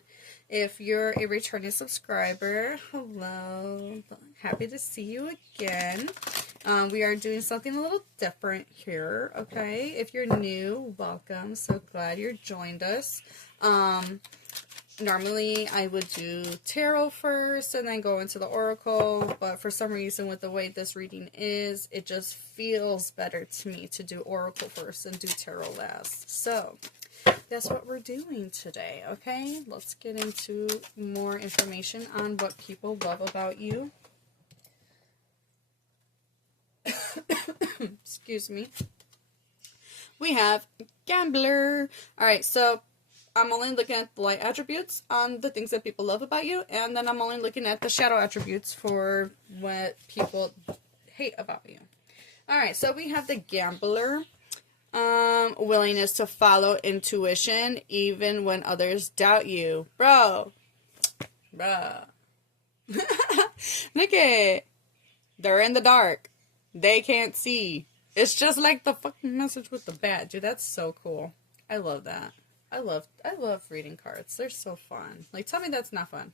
If you're a returning subscriber, hello. Happy to see you again. We are doing something a little different here, okay? If you're new, welcome. So glad you joined us. Normally, I would do tarot first and then go into the oracle, but for some reason, with the way this reading is, it just feels better to me to do oracle first and do tarot last. So, that's what we're doing today, okay? Let's get into more information on what people love about you. Excuse me. We have Gambler. Alright, so I'm only looking at the light attributes on the things that people love about you, and then I'm only looking at the shadow attributes for what people hate about you. Alright, so we have the Gambler. Willingness to follow intuition even when others doubt you. Bruh. Look at, they're in the dark. They can't see. It's just like the fucking message with the bat. Dude, that's so cool. I love that. I love reading cards. They're so fun. Like, tell me that's not fun.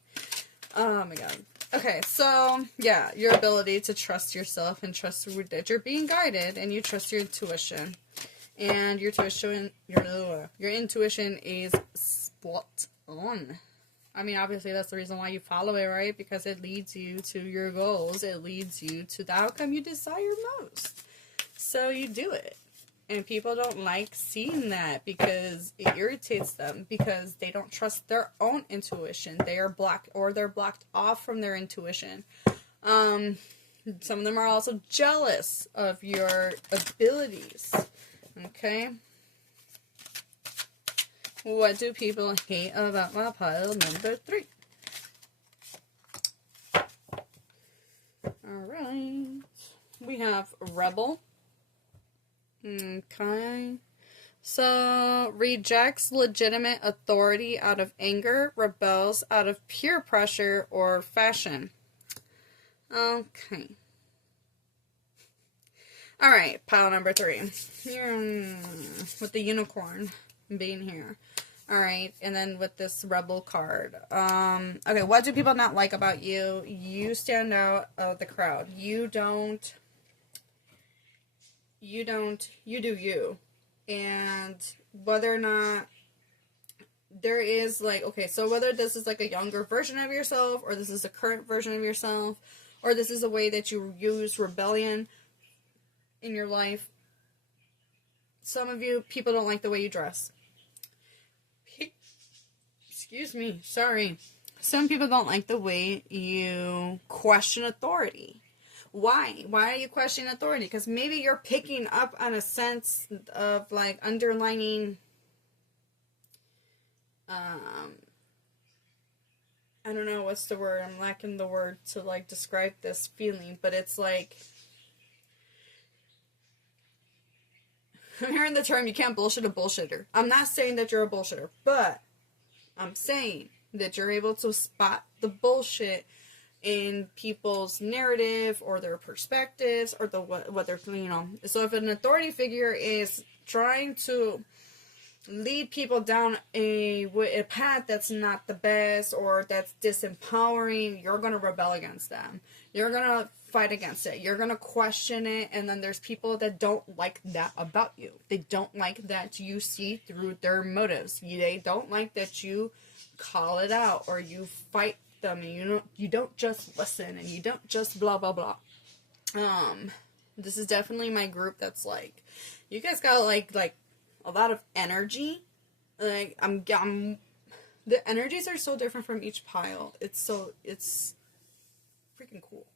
Oh my god. Okay, so, yeah, your ability to trust yourself and trust that you're being guided, and you trust your intuition. And your intuition is spot on. I mean, obviously, that's the reason why you follow it, right? Because it leads you to your goals. It leads you to the outcome you desire most. So you do it. And people don't like seeing that because it irritates them, because they don't trust their own intuition. They're blocked off from their intuition. Some of them are also jealous of your abilities. Okay. What do people hate about my pile number 3? Alright. We have Rebel. Okay. So, rejects legitimate authority out of anger, rebels out of peer pressure or fashion. Okay. Alright, pile number 3. Here, with the unicorn being here. Alright, and then with this rebel card. Okay, what do people not like about you? You stand out of the crowd. You do you. And whether or not there is, like, okay, so whether this is like a younger version of yourself, or this is a current version of yourself, or this is a way that you use rebellion in your life. Some of you, people don't like the way you dress. Excuse me, sorry. Some people don't like the way you question authority. Why? Why are you questioning authority? Because maybe you're picking up on a sense of, like, underlining, I don't know what's the word. I'm lacking the word to like describe this feeling, but it's like, I'm hearing the term, you can't bullshit a bullshitter. I'm not saying that you're a bullshitter, but I'm saying that you're able to spot the bullshit in people's narrative or their perspectives or the what they're, you know. So if an authority figure is trying to lead people down a path that's not the best or that's disempowering, you're going to rebel against them. You're going to fight against it. You're going to question it. And then there's people that don't like that about you. They don't like that you see through their motives. They don't like that you call it out or you fight them and you don't just listen and you don't just blah blah blah. This is definitely my group that's like, you guys got like a lot of energy. Like I'm the energies are so different from each pile. It's freaking cool,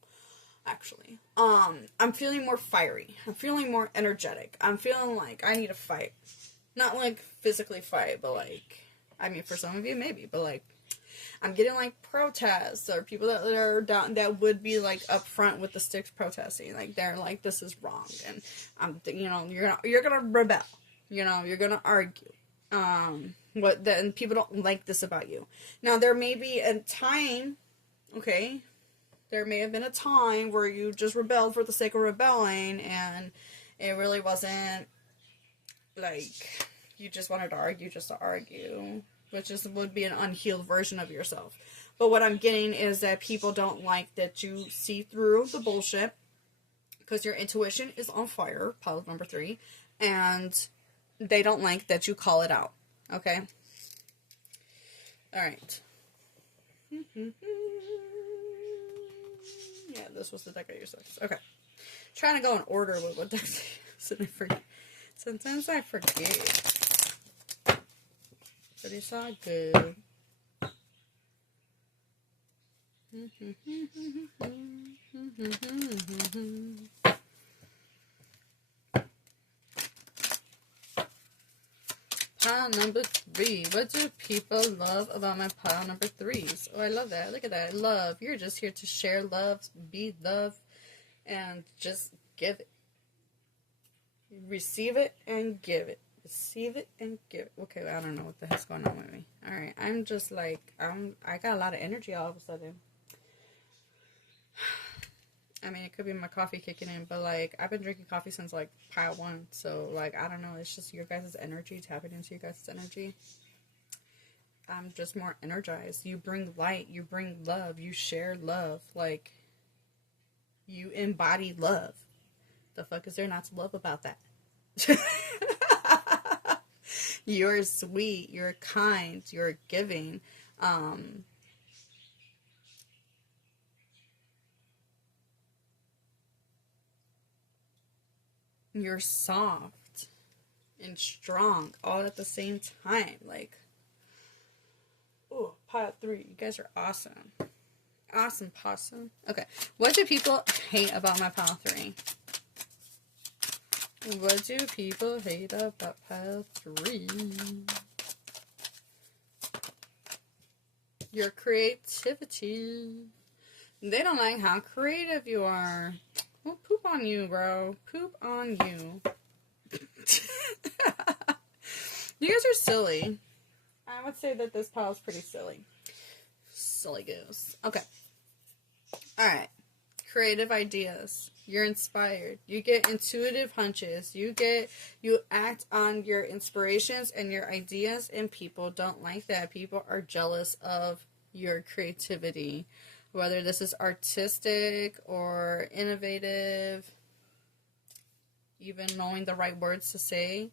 actually. I'm feeling more fiery. I'm feeling more energetic. I'm feeling like I need to fight. Not like physically fight, but like, I mean, for some of you maybe, but like, I'm getting like protests or people that are down that would be like up front with the sticks protesting. Like they're like, this is wrong, and you know, you're gonna rebel. You know, you're gonna argue. And people don't like this about you. Now there may be a time, okay, there may have been a time where you just rebelled for the sake of rebelling, and it really wasn't like you just wanted to argue just to argue, which would be an unhealed version of yourself. But what I'm getting is that people don't like that you see through the bullshit because your intuition is on fire, pile number 3, and they don't like that you call it out. Okay? Alright. Yeah, this was the deck I used. Okay. Trying to go in order with what decks I use, and I forget. Sometimes I forget. But it's all good. Pile number 3. What do people love about my pile number 3s? Oh, I love that. Look at that. Love. You're just here to share love, be love, and just give it. Receive it and give it. Receive it and give it. Okay, I don't know what the heck's going on with me. Alright, I'm just like, I got a lot of energy all of a sudden. I mean, it could be my coffee kicking in, but like, I've been drinking coffee since like pile 1, so like, I don't know, it's just your guys' energy, tapping into your guys' energy. I'm just more energized. You bring light, you bring love, you share love, like, you embody love. The fuck is there not to love about that? You're sweet, you're kind, you're giving. You're soft and strong all at the same time. Like, oh, pile 3. You guys are awesome. Awesome possum. Okay, what do people hate about my pile 3? What do people hate about pile 3? Your creativity. They don't like how creative you are. Well, poop on you, bro. Poop on you. You guys are silly. I would say that this pile is pretty silly. Silly goose. Okay. Alright. Creative ideas. You're inspired. You get intuitive hunches. You act on your inspirations and your ideas, and people don't like that. People are jealous of your creativity. Whether this is artistic or innovative, even knowing the right words to say,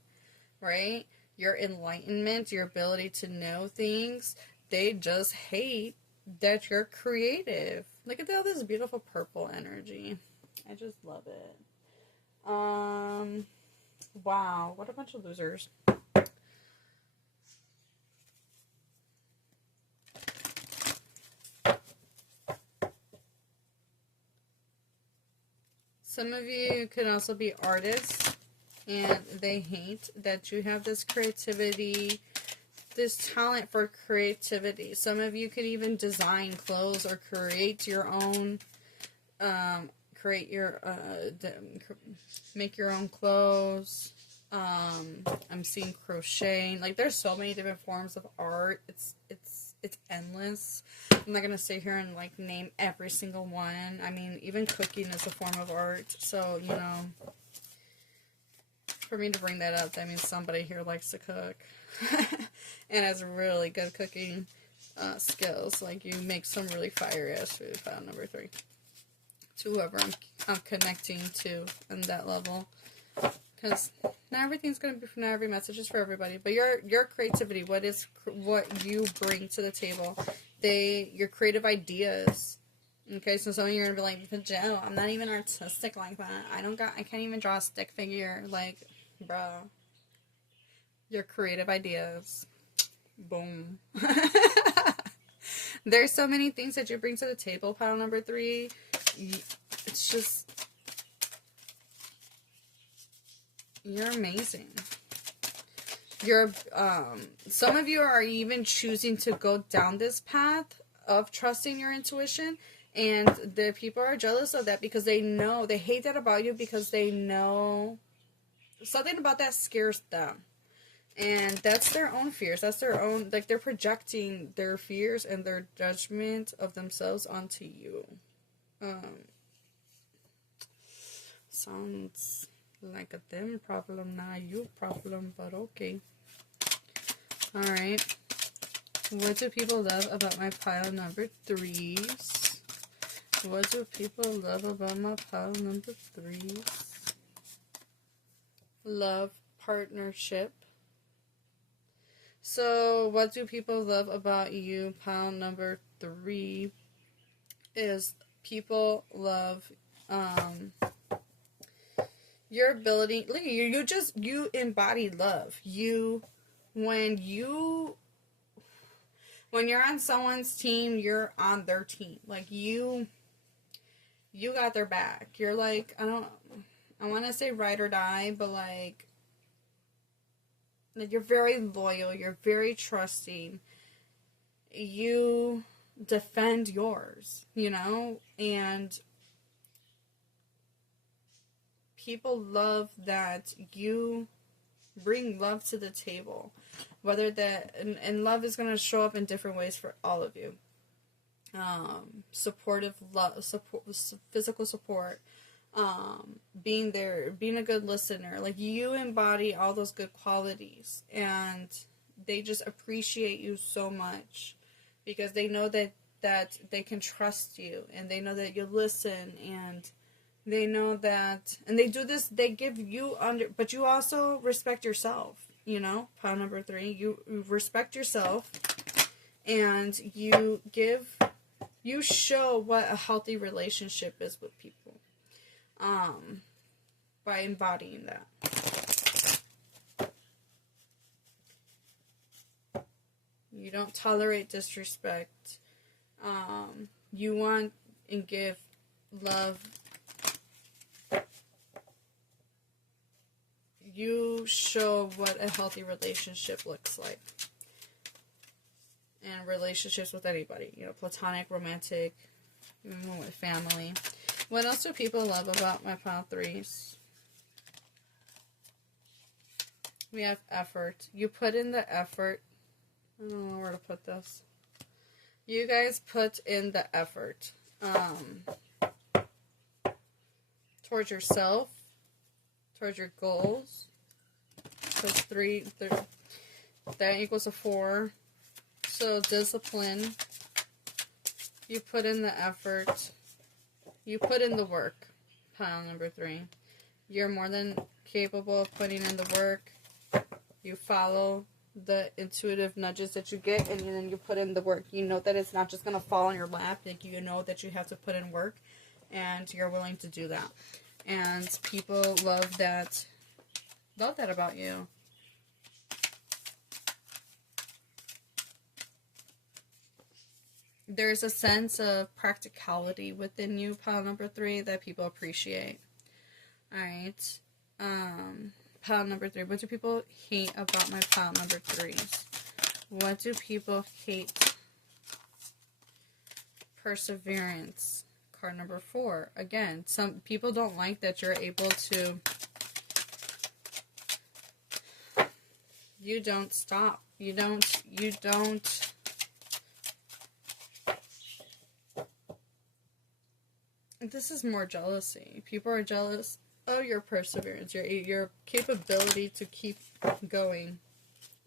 right? Your enlightenment, your ability to know things, they just hate that you're creative. Look at all this beautiful purple energy. I just love it. Wow, what a bunch of losers. Some of you could also be artists, and they hate that you have this creativity, this talent for creativity. Some of you could even design clothes or create your own, make your own clothes. I'm seeing crocheting. Like, there's so many different forms of art. It's endless. I'm not gonna sit here and like name every single one. I mean, even cooking is a form of art. So, you know, for me to bring that up, that means somebody here likes to cook and has really good cooking skills. Like, you make some really fire ass food. File number 3 to whoever I'm connecting to on that level. Because not everything's going to be, not every message is for everybody. But your creativity, what you bring to the table, your creative ideas. Okay, so some of you are going to be like, but Joe, I'm not even artistic like that. I can't even draw a stick figure. Like, bro, your creative ideas. Boom. There's so many things that you bring to the table, pile number 3. It's just, you're amazing. You're, some of you are even choosing to go down this path of trusting your intuition, and the people are jealous of that because they know, they hate that about you because they know something about that scares them. And that's their own fears. That's their own, like, they're projecting their fears and their judgment of themselves onto you. Sounds like a them problem, not you problem, but okay. Alright. What do people love about my pile number 3s? What do people love about my pile number 3s? Love, partnership. So, what do people love about you? Pile number 3 is people love your ability. Look, you embody love. When you're on someone's team, you're on their team. Like, you got their back. You're like, I want to say ride or die, but like you're very loyal, you're very trusting, you defend yours, you know, and people love that you bring love to the table, whether that, and love is going to show up in different ways for all of you. Supportive love, physical support, being there, being a good listener. Like, you embody all those good qualities, and they just appreciate you so much because they know that they can trust you, and they know that you listen, and they know that, and they do this, they give you but you also respect yourself, you know, pile number 3, you respect yourself, and you show what a healthy relationship is with people. By embodying that. You don't tolerate disrespect. You want and give love. You show what a healthy relationship looks like. And relationships with anybody, you know, platonic, romantic, even with family. What else do people love about my pile 3s? We have effort. You put in the effort. I don't know where to put this. You guys put in the effort. Towards yourself. Towards your goals. So 3, that equals a 4. So discipline. You put in the effort. You put in the work, pile number 3. You're more than capable of putting in the work. You follow the intuitive nudges that you get, and then you put in the work. You know that it's not just going to fall in your lap. Like, you know that you have to put in work, and you're willing to do that. And people love that about you. There's a sense of practicality within you, pile number 3, that people appreciate. Alright. Pile number 3. What do people hate about my pile number 3s? What do people hate? Perseverance. Card number 4. Again, some people don't like that you're able to... You don't stop. You don't... This is more jealousy. People are jealous of your perseverance, your capability to keep going,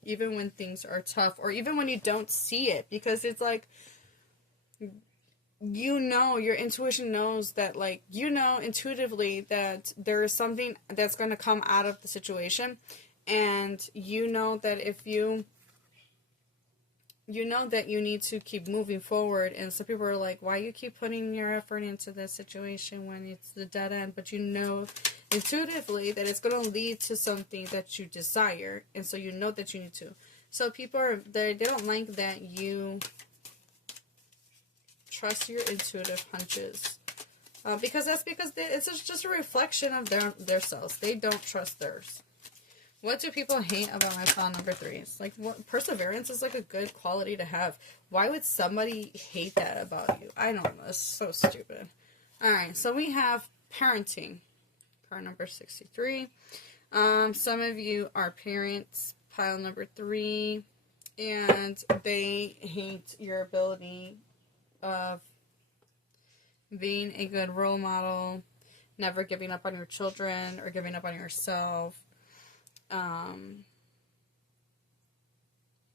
even when things are tough, or even when you don't see it, because it's like, your intuition knows that, like, intuitively that there is something that's going to come out of the situation, and you know that if you that you need to keep moving forward. And some people are like, why you keep putting your effort into this situation when it's the dead end? But you know intuitively that it's going to lead to something that you desire, and so you know that you need to. So people they don't like that you trust your intuitive hunches, because it's just a reflection of their selves. They don't trust theirs. What do people hate about my pile number 3? It's like, what, perseverance is like a good quality to have. Why would somebody hate that about you? I don't know. It's so stupid. Alright, so we have parenting. Card number 63. Some of you are parents. Pile number 3. And they hate your ability of being a good role model. Never giving up on your children or giving up on yourself.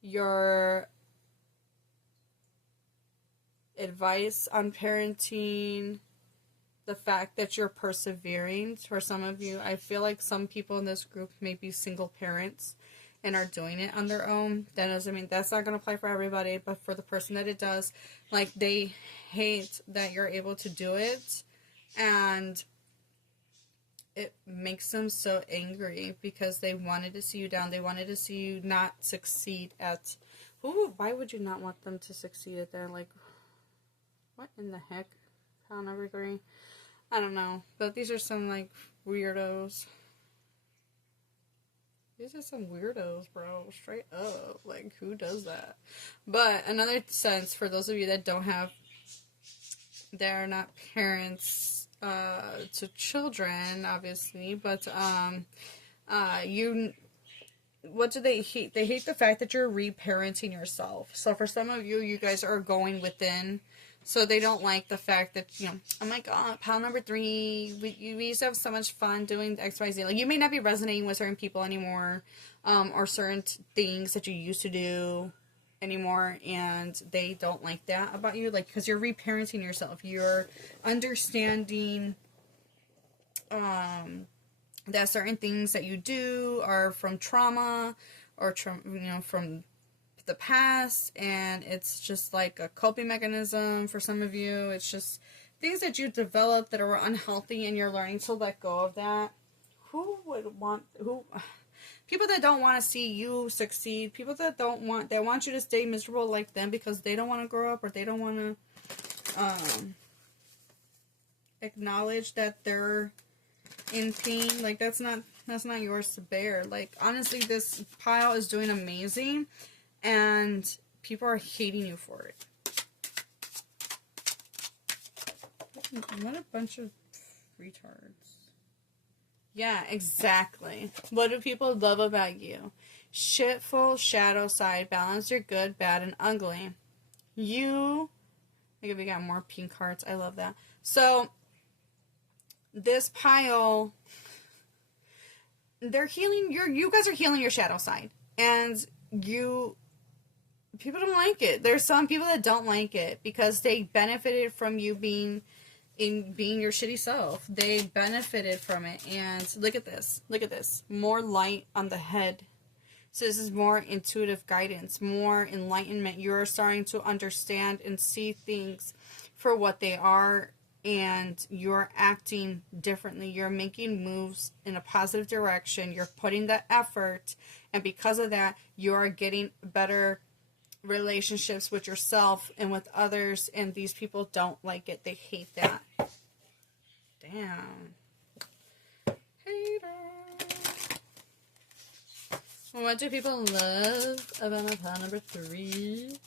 Your advice on parenting, the fact that you're persevering. For some of you, I feel like some people in this group may be single parents and are doing it on their own. That doesn't mean that's not going to apply for everybody, but for the person that it does, like, they hate that you're able to do it, and it makes them so angry because they wanted to see you down. They wanted to see you not succeed at... Why would you not want them to succeed at that? Like, what in the heck? Pile number 3. I don't know. But these are some, like, weirdos. These are some weirdos, bro. Straight up. Like, who does that? But another sense, for those of you that don't have... They're not parents... to children, obviously, but what do they hate? They hate the fact that you're reparenting yourself. So for some of you, you guys are going within, so they don't like the fact that, oh my god, pile number 3, we used to have so much fun doing XYZ. Like, you may not be resonating with certain people anymore, or certain things that you used to do anymore, and they don't like that about you, like, because you're reparenting yourself. You're understanding that certain things that you do are from trauma, or from the past, and it's just like a coping mechanism for some of you. It's just things that you developed that are unhealthy, and you're learning to let go of that. People that don't want to see you succeed, people that want you to stay miserable like them because they don't want to grow up, or they don't want to acknowledge that they're in pain. Like, that's not yours to bear. Like, honestly, this pile is doing amazing, and people are hating you for it. What a bunch of retards. Yeah, exactly. What do people love about you? Shitful shadow side. Balance your good, bad, and ugly. We got more pink cards. I love that. So, this pile, they're healing you guys are healing your shadow side. And people don't like it. There's some people that don't like it because they benefited from you being your shitty self. They benefited from it. And look at this. More light on the head. So this is more intuitive guidance, more enlightenment. You're starting to understand and see things for what they are, and you're acting differently. You're making moves in a positive direction. You're putting the effort, and because of that, you're getting better relationships with yourself and with others, and these people don't like it. They hate that. Damn. Hater. What do people love about my pile number 3s?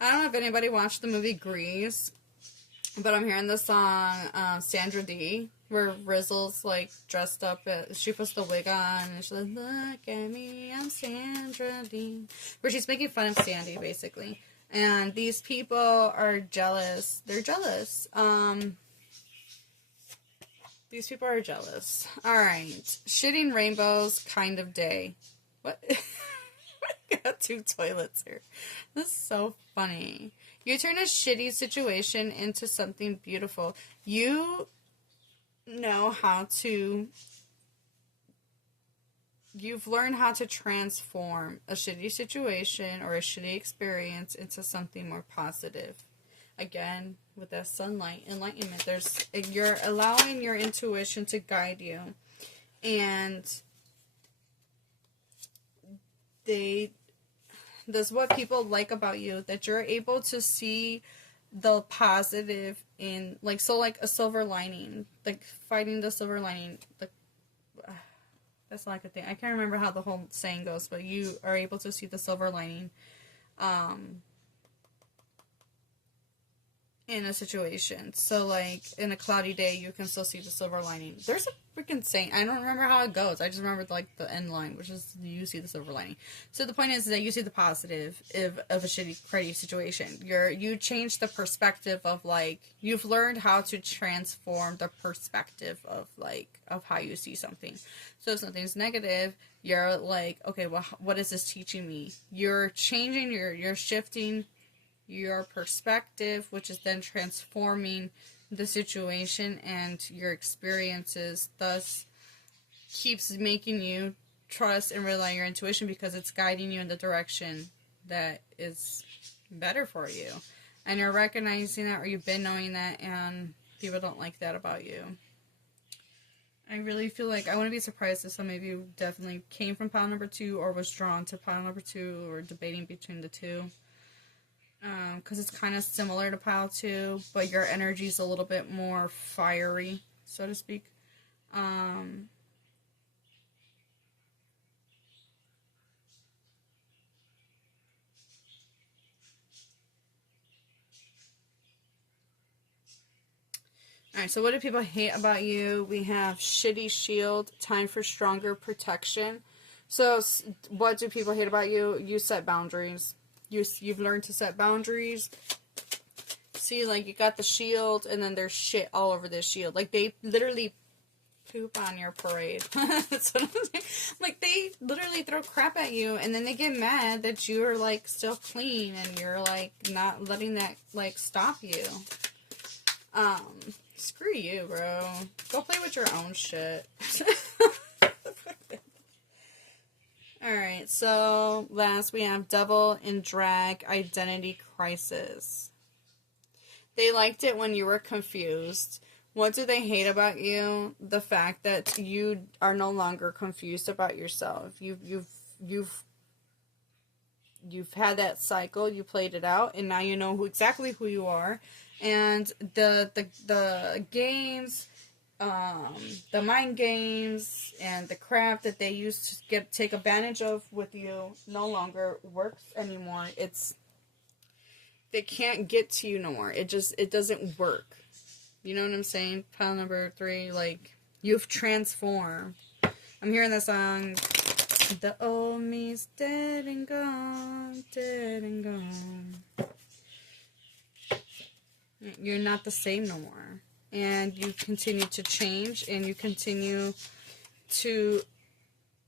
I don't know if anybody watched the movie Grease, but I'm hearing the song Sandra D, where Rizzle's like dressed up, she puts the wig on, and she's like, look at me, I'm Sandra D, where she's making fun of Sandy, basically. And these people are jealous. They're jealous. These people are jealous. Alright. Shitting rainbows kind of day. What? I got 2 toilets here. This is so funny. You turn a shitty situation into something beautiful. You know how to... You've learned how to transform a shitty situation or a shitty experience into something more positive. Again, with that sunlight, enlightenment, you're allowing your intuition to guide you. And that's what people like about you, that you're able to see the positive in, like, so like a silver lining, like finding the silver lining, that's not like a thing. I can't remember how the whole saying goes, but you are able to see the silver lining in a situation. So, like, in a cloudy day, you can still see the silver lining. There's a freaking saying. I don't remember how it goes. I just remember, like, the end line, which is you see the silver lining. So the point is that you see the positive of a shitty, cruddy situation. You change the perspective of, like, you've learned how to transform the perspective of, like, of how you see something. So if something's negative, you're like, okay, well, what is this teaching me? You're changing, you're shifting your perspective, which is then transforming the situation and your experiences, thus keeps making you trust and rely on your intuition because it's guiding you in the direction that is better for you. And you're recognizing that, or you've been knowing that, and people don't like that about you. I really feel like I wouldn't be surprised if some of you definitely came from pile number 2 or was drawn to pile number 2 or debating between the two. Because it's kind of similar to pile 2, but your energy is a little bit more fiery, so to speak. Alright, so what do people hate about you? We have shitty shield, time for stronger protection. So what do people hate about you? You set boundaries. You've learned to set boundaries. See, like, you got the shield, and then there's shit all over this shield. Like, they literally poop on your parade. That's what I'm saying. Like, they literally throw crap at you, and then they get mad that you're, like, still clean, and you're, like, not letting that, like, stop you. Screw you, bro. Go play with your own shit. Alright, so last we have Devil in Drag Identity Crisis. They liked it when you were confused. What do they hate about you? The fact that you are no longer confused about yourself. You've had that cycle, you played it out, and now you know exactly who you are. And the games, the mind games, and the crap that they used to take advantage of with you no longer works anymore. They can't get to you no more. It doesn't work. You know what I'm saying? Pile number 3, like, you've transformed. I'm hearing the song, the old me's dead and gone, dead and gone. You're not the same no more. And you continue to change, and you continue to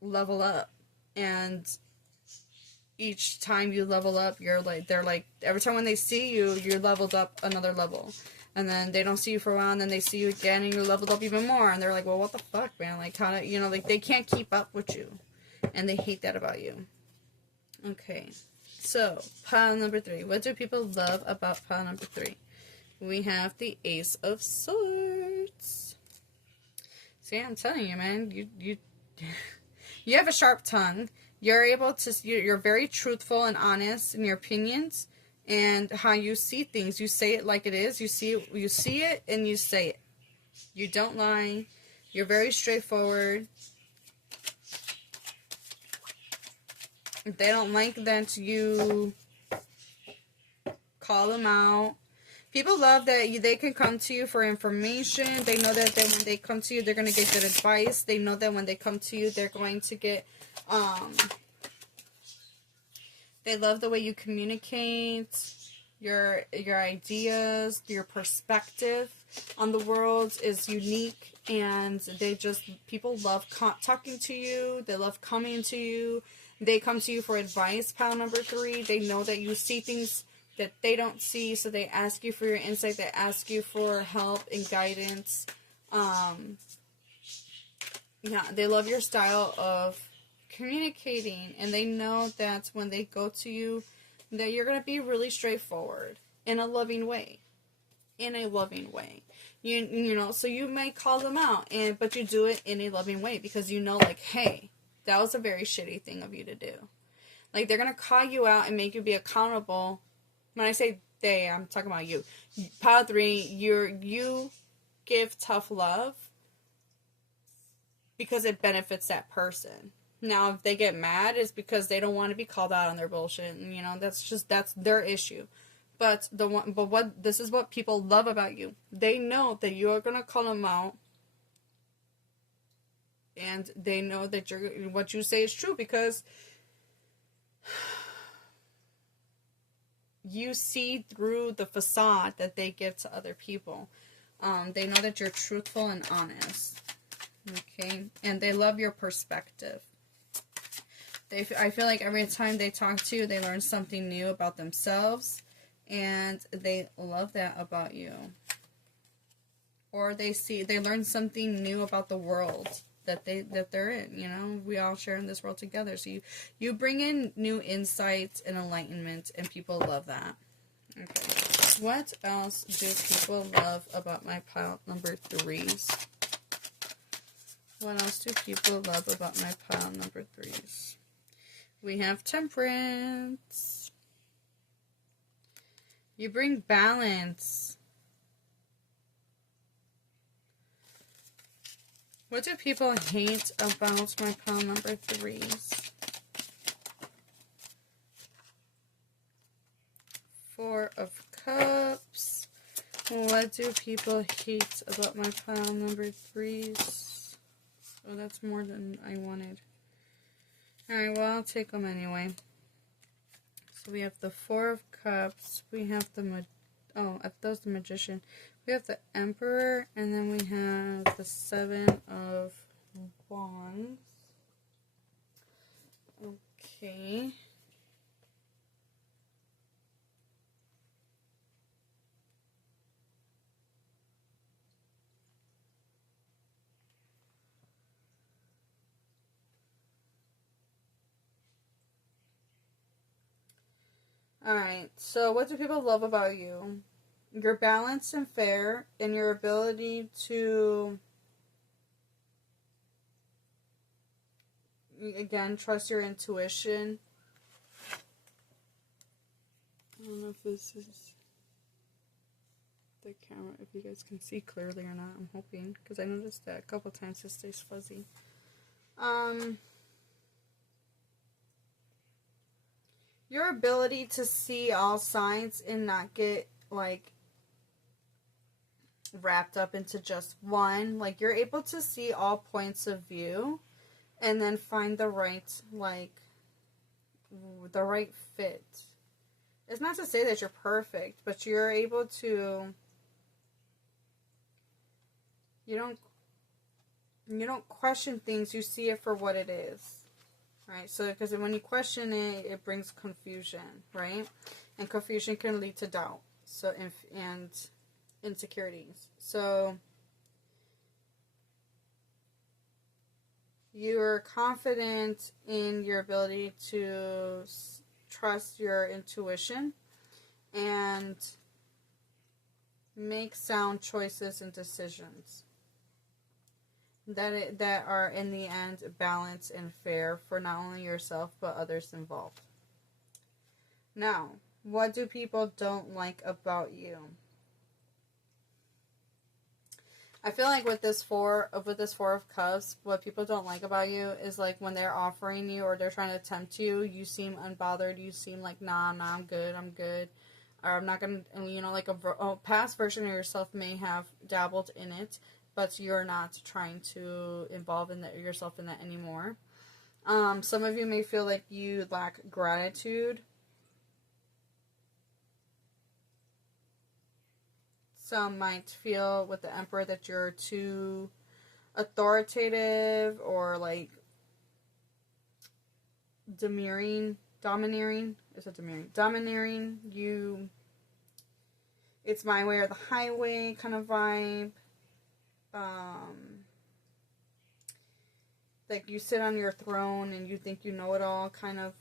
level up. And each time you level up, they're like, every time when they see you, you're leveled up another level. And then they don't see you for a while, and then they see you again, and you're leveled up even more. And they're like, well, what the fuck, man? Like, how do, like, they can't keep up with you. And they hate that about you. Okay. So, pile number 3. What do people love about pile number 3? We have the Ace of Swords. See, I'm telling you, man, you have a sharp tongue. You're able to, you're very truthful and honest in your opinions and how you see things. You say it like it is. You see it and you say it. You don't lie. You're very straightforward. They don't like that you call them out. People love that they can come to you for information. They know that when they come to you, they're going to get good advice. They know that when they come to you, they're going to get, they love the way you communicate, your ideas, your perspective on the world is unique. And people love talking to you. They love coming to you. They come to you for advice, pile number 3. They know that you see things that they don't see, so they ask you for your insight. They ask you for help and guidance. Yeah, they love your style of communicating, and they know that when they go to you, that you're going to be really straightforward in a loving way. You know, so you might call them out, but you do it in a loving way because you know, like, hey, that was a very shitty thing of you to do. Like, they're going to call you out and make you be accountable. When I say they, I'm talking about you. Pile 3, you give tough love because it benefits that person. Now, if they get mad, it's because they don't want to be called out on their bullshit. And, you know, that's their issue. But this is what people love about you. They know that you are going to call them out. And they know that what you say is true because you see through the facade that they give to other people. They know that you're truthful and honest. Okay? And they love your perspective. I feel like every time they talk to you, they learn something new about themselves. And they love that about you. Or they learn something new about the world that they're in. You know, we all share in this world together. So you bring in new insights and enlightenment, and people love that. Okay. What else do people love about my pile number 3s? What else do people love about my pile number 3s? We have Temperance. You bring balance. What do people hate about my pile number 3s? 4 of Cups. What do people hate about my pile number 3s? Oh, that's more than I wanted. Alright, well, I'll take them anyway. So we have the 4 of Cups. We have the that's the Magician. We have the Emperor, and then we have the 7 of Wands. Okay. Alright, so what do people love about you? You're balanced and fair in your ability to, again, trust your intuition. I don't know if this is the camera, if you guys can see clearly or not. I'm hoping, because I noticed that a couple times it stays fuzzy. Your ability to see all sides and not get, like, wrapped up into just one. Like, you're able to see all points of view and then find the right, like, the right fit. It's not to say that you're perfect, but you're able to, you don't question things, you see it for what it is. Right, so because when you question it, it brings confusion, right? And confusion can lead to doubt, so and insecurities. So you're confident in your ability to trust your intuition and make sound choices and decisions. that are in the end balanced and fair for not only yourself but others involved. Now, what do people don't like about you? I feel like with this four of cups, what people don't like about you is like when they're offering you or they're trying to tempt you, you seem unbothered. You seem like nah, I'm good, or I'm not gonna. You know, like a past version of yourself may have dabbled in it, but you're not trying to involve yourself in that anymore. Some of you may feel like you lack gratitude. Some might feel with the Emperor that you're too authoritative or like domineering. Is it domineering? It's my way or the highway kind of vibe. Like you sit on your throne and you think you know it all kind of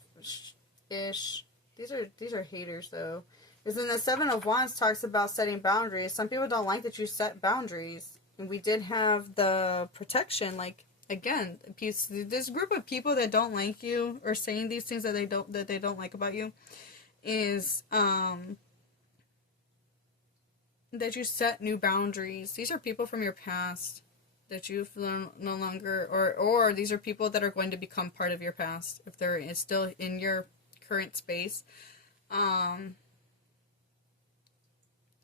ish. These are haters though. Because then the Seven of Wands talks about setting boundaries. Some people don't like that you set boundaries. And we did have the protection. Like, again, this group of people that don't like you or saying these things that they don't like about you is that you set new boundaries. These are people from your past that you no longer, or these are people that are going to become part of your past if they're still in your current space.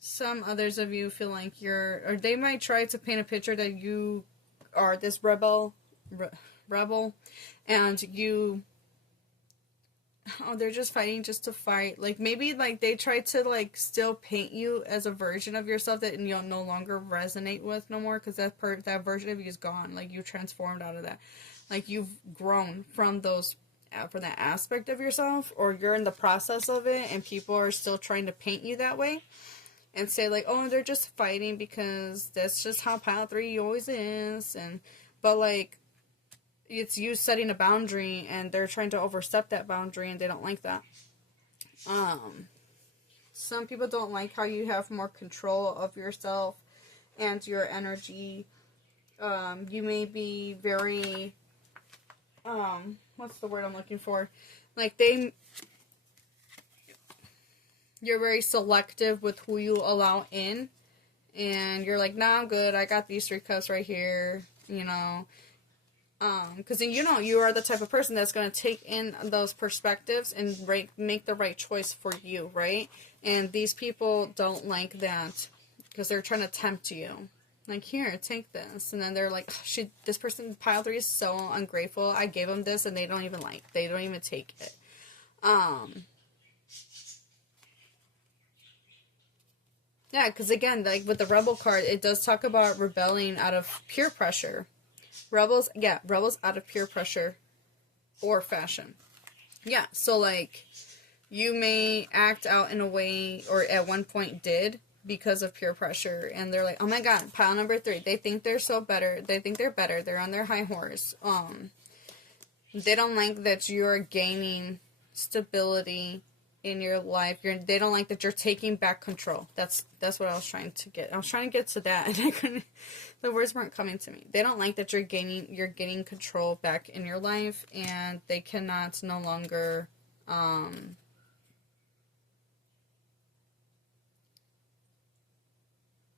Some others of you feel like or they might try to paint a picture that you are this rebel, and they're just fighting just to fight. Like, maybe, like, they try to, like, still paint you as a version of yourself that you'll no longer resonate with no more, because that version of you is gone. Like, you transformed out of that. Like, you've grown from that aspect of yourself, or you're in the process of it, and people are still trying to paint you that way. And say, like, oh, they're just fighting because that's just how Pile 3 always is. But, like, it's you setting a boundary, and they're trying to overstep that boundary, and they don't like that. Some people don't like how you have more control of yourself and your energy. You may be very, what's the word I'm looking for? Like, you're very selective with who you allow in. And you're like, nah, I'm good. I got these 3 cups right here. You know. Because you are the type of person that's going to take in those perspectives and make the right choice for you, right? And these people don't like that because they're trying to tempt you. Like, here, take this. And then they're like, this person, Pile 3 is so ungrateful. I gave them this and they don't even take it. Yeah, because again, like with the Rebel card, it does talk about rebelling out of peer pressure. Rebels out of peer pressure or fashion. Yeah, so like, you may act out in a way, or at one point did, because of peer pressure, and they're like, oh my god, pile number 3, they think they're so better, they think they're better, they're on their high horse. They don't like that you're gaining stability in your life. They don't like that you're taking back control. That's what I was trying to get. I was trying to get to that, and I couldn't. The words weren't coming to me. They don't like that you're gaining control back in your life, and they cannot no longer.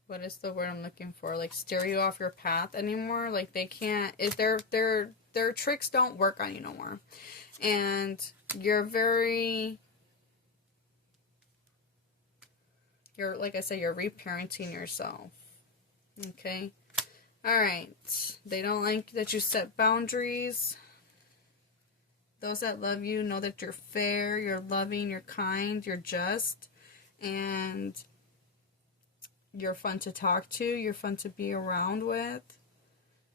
What is the word I'm looking for? Like, steer you off your path anymore. Like, they can't. If their tricks don't work on you no more, and you're very. Like I said, you're reparenting yourself. Okay? Alright. They don't like that you set boundaries. Those that love you know that you're fair, you're loving, you're kind, you're just, and you're fun to talk to, you're fun to be around with.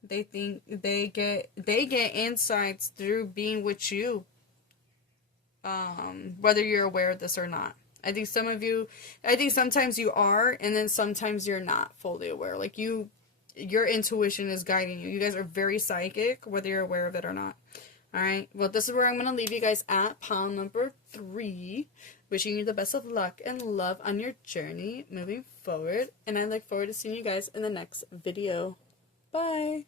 They think they get insights through being with you. Whether you're aware of this or not. I think sometimes you are, and then sometimes you're not fully aware. Like, your intuition is guiding you. You guys are very psychic, whether you're aware of it or not. Alright, well, this is where I'm going to leave you guys at pile number 3. Wishing you the best of luck and love on your journey moving forward. And I look forward to seeing you guys in the next video. Bye!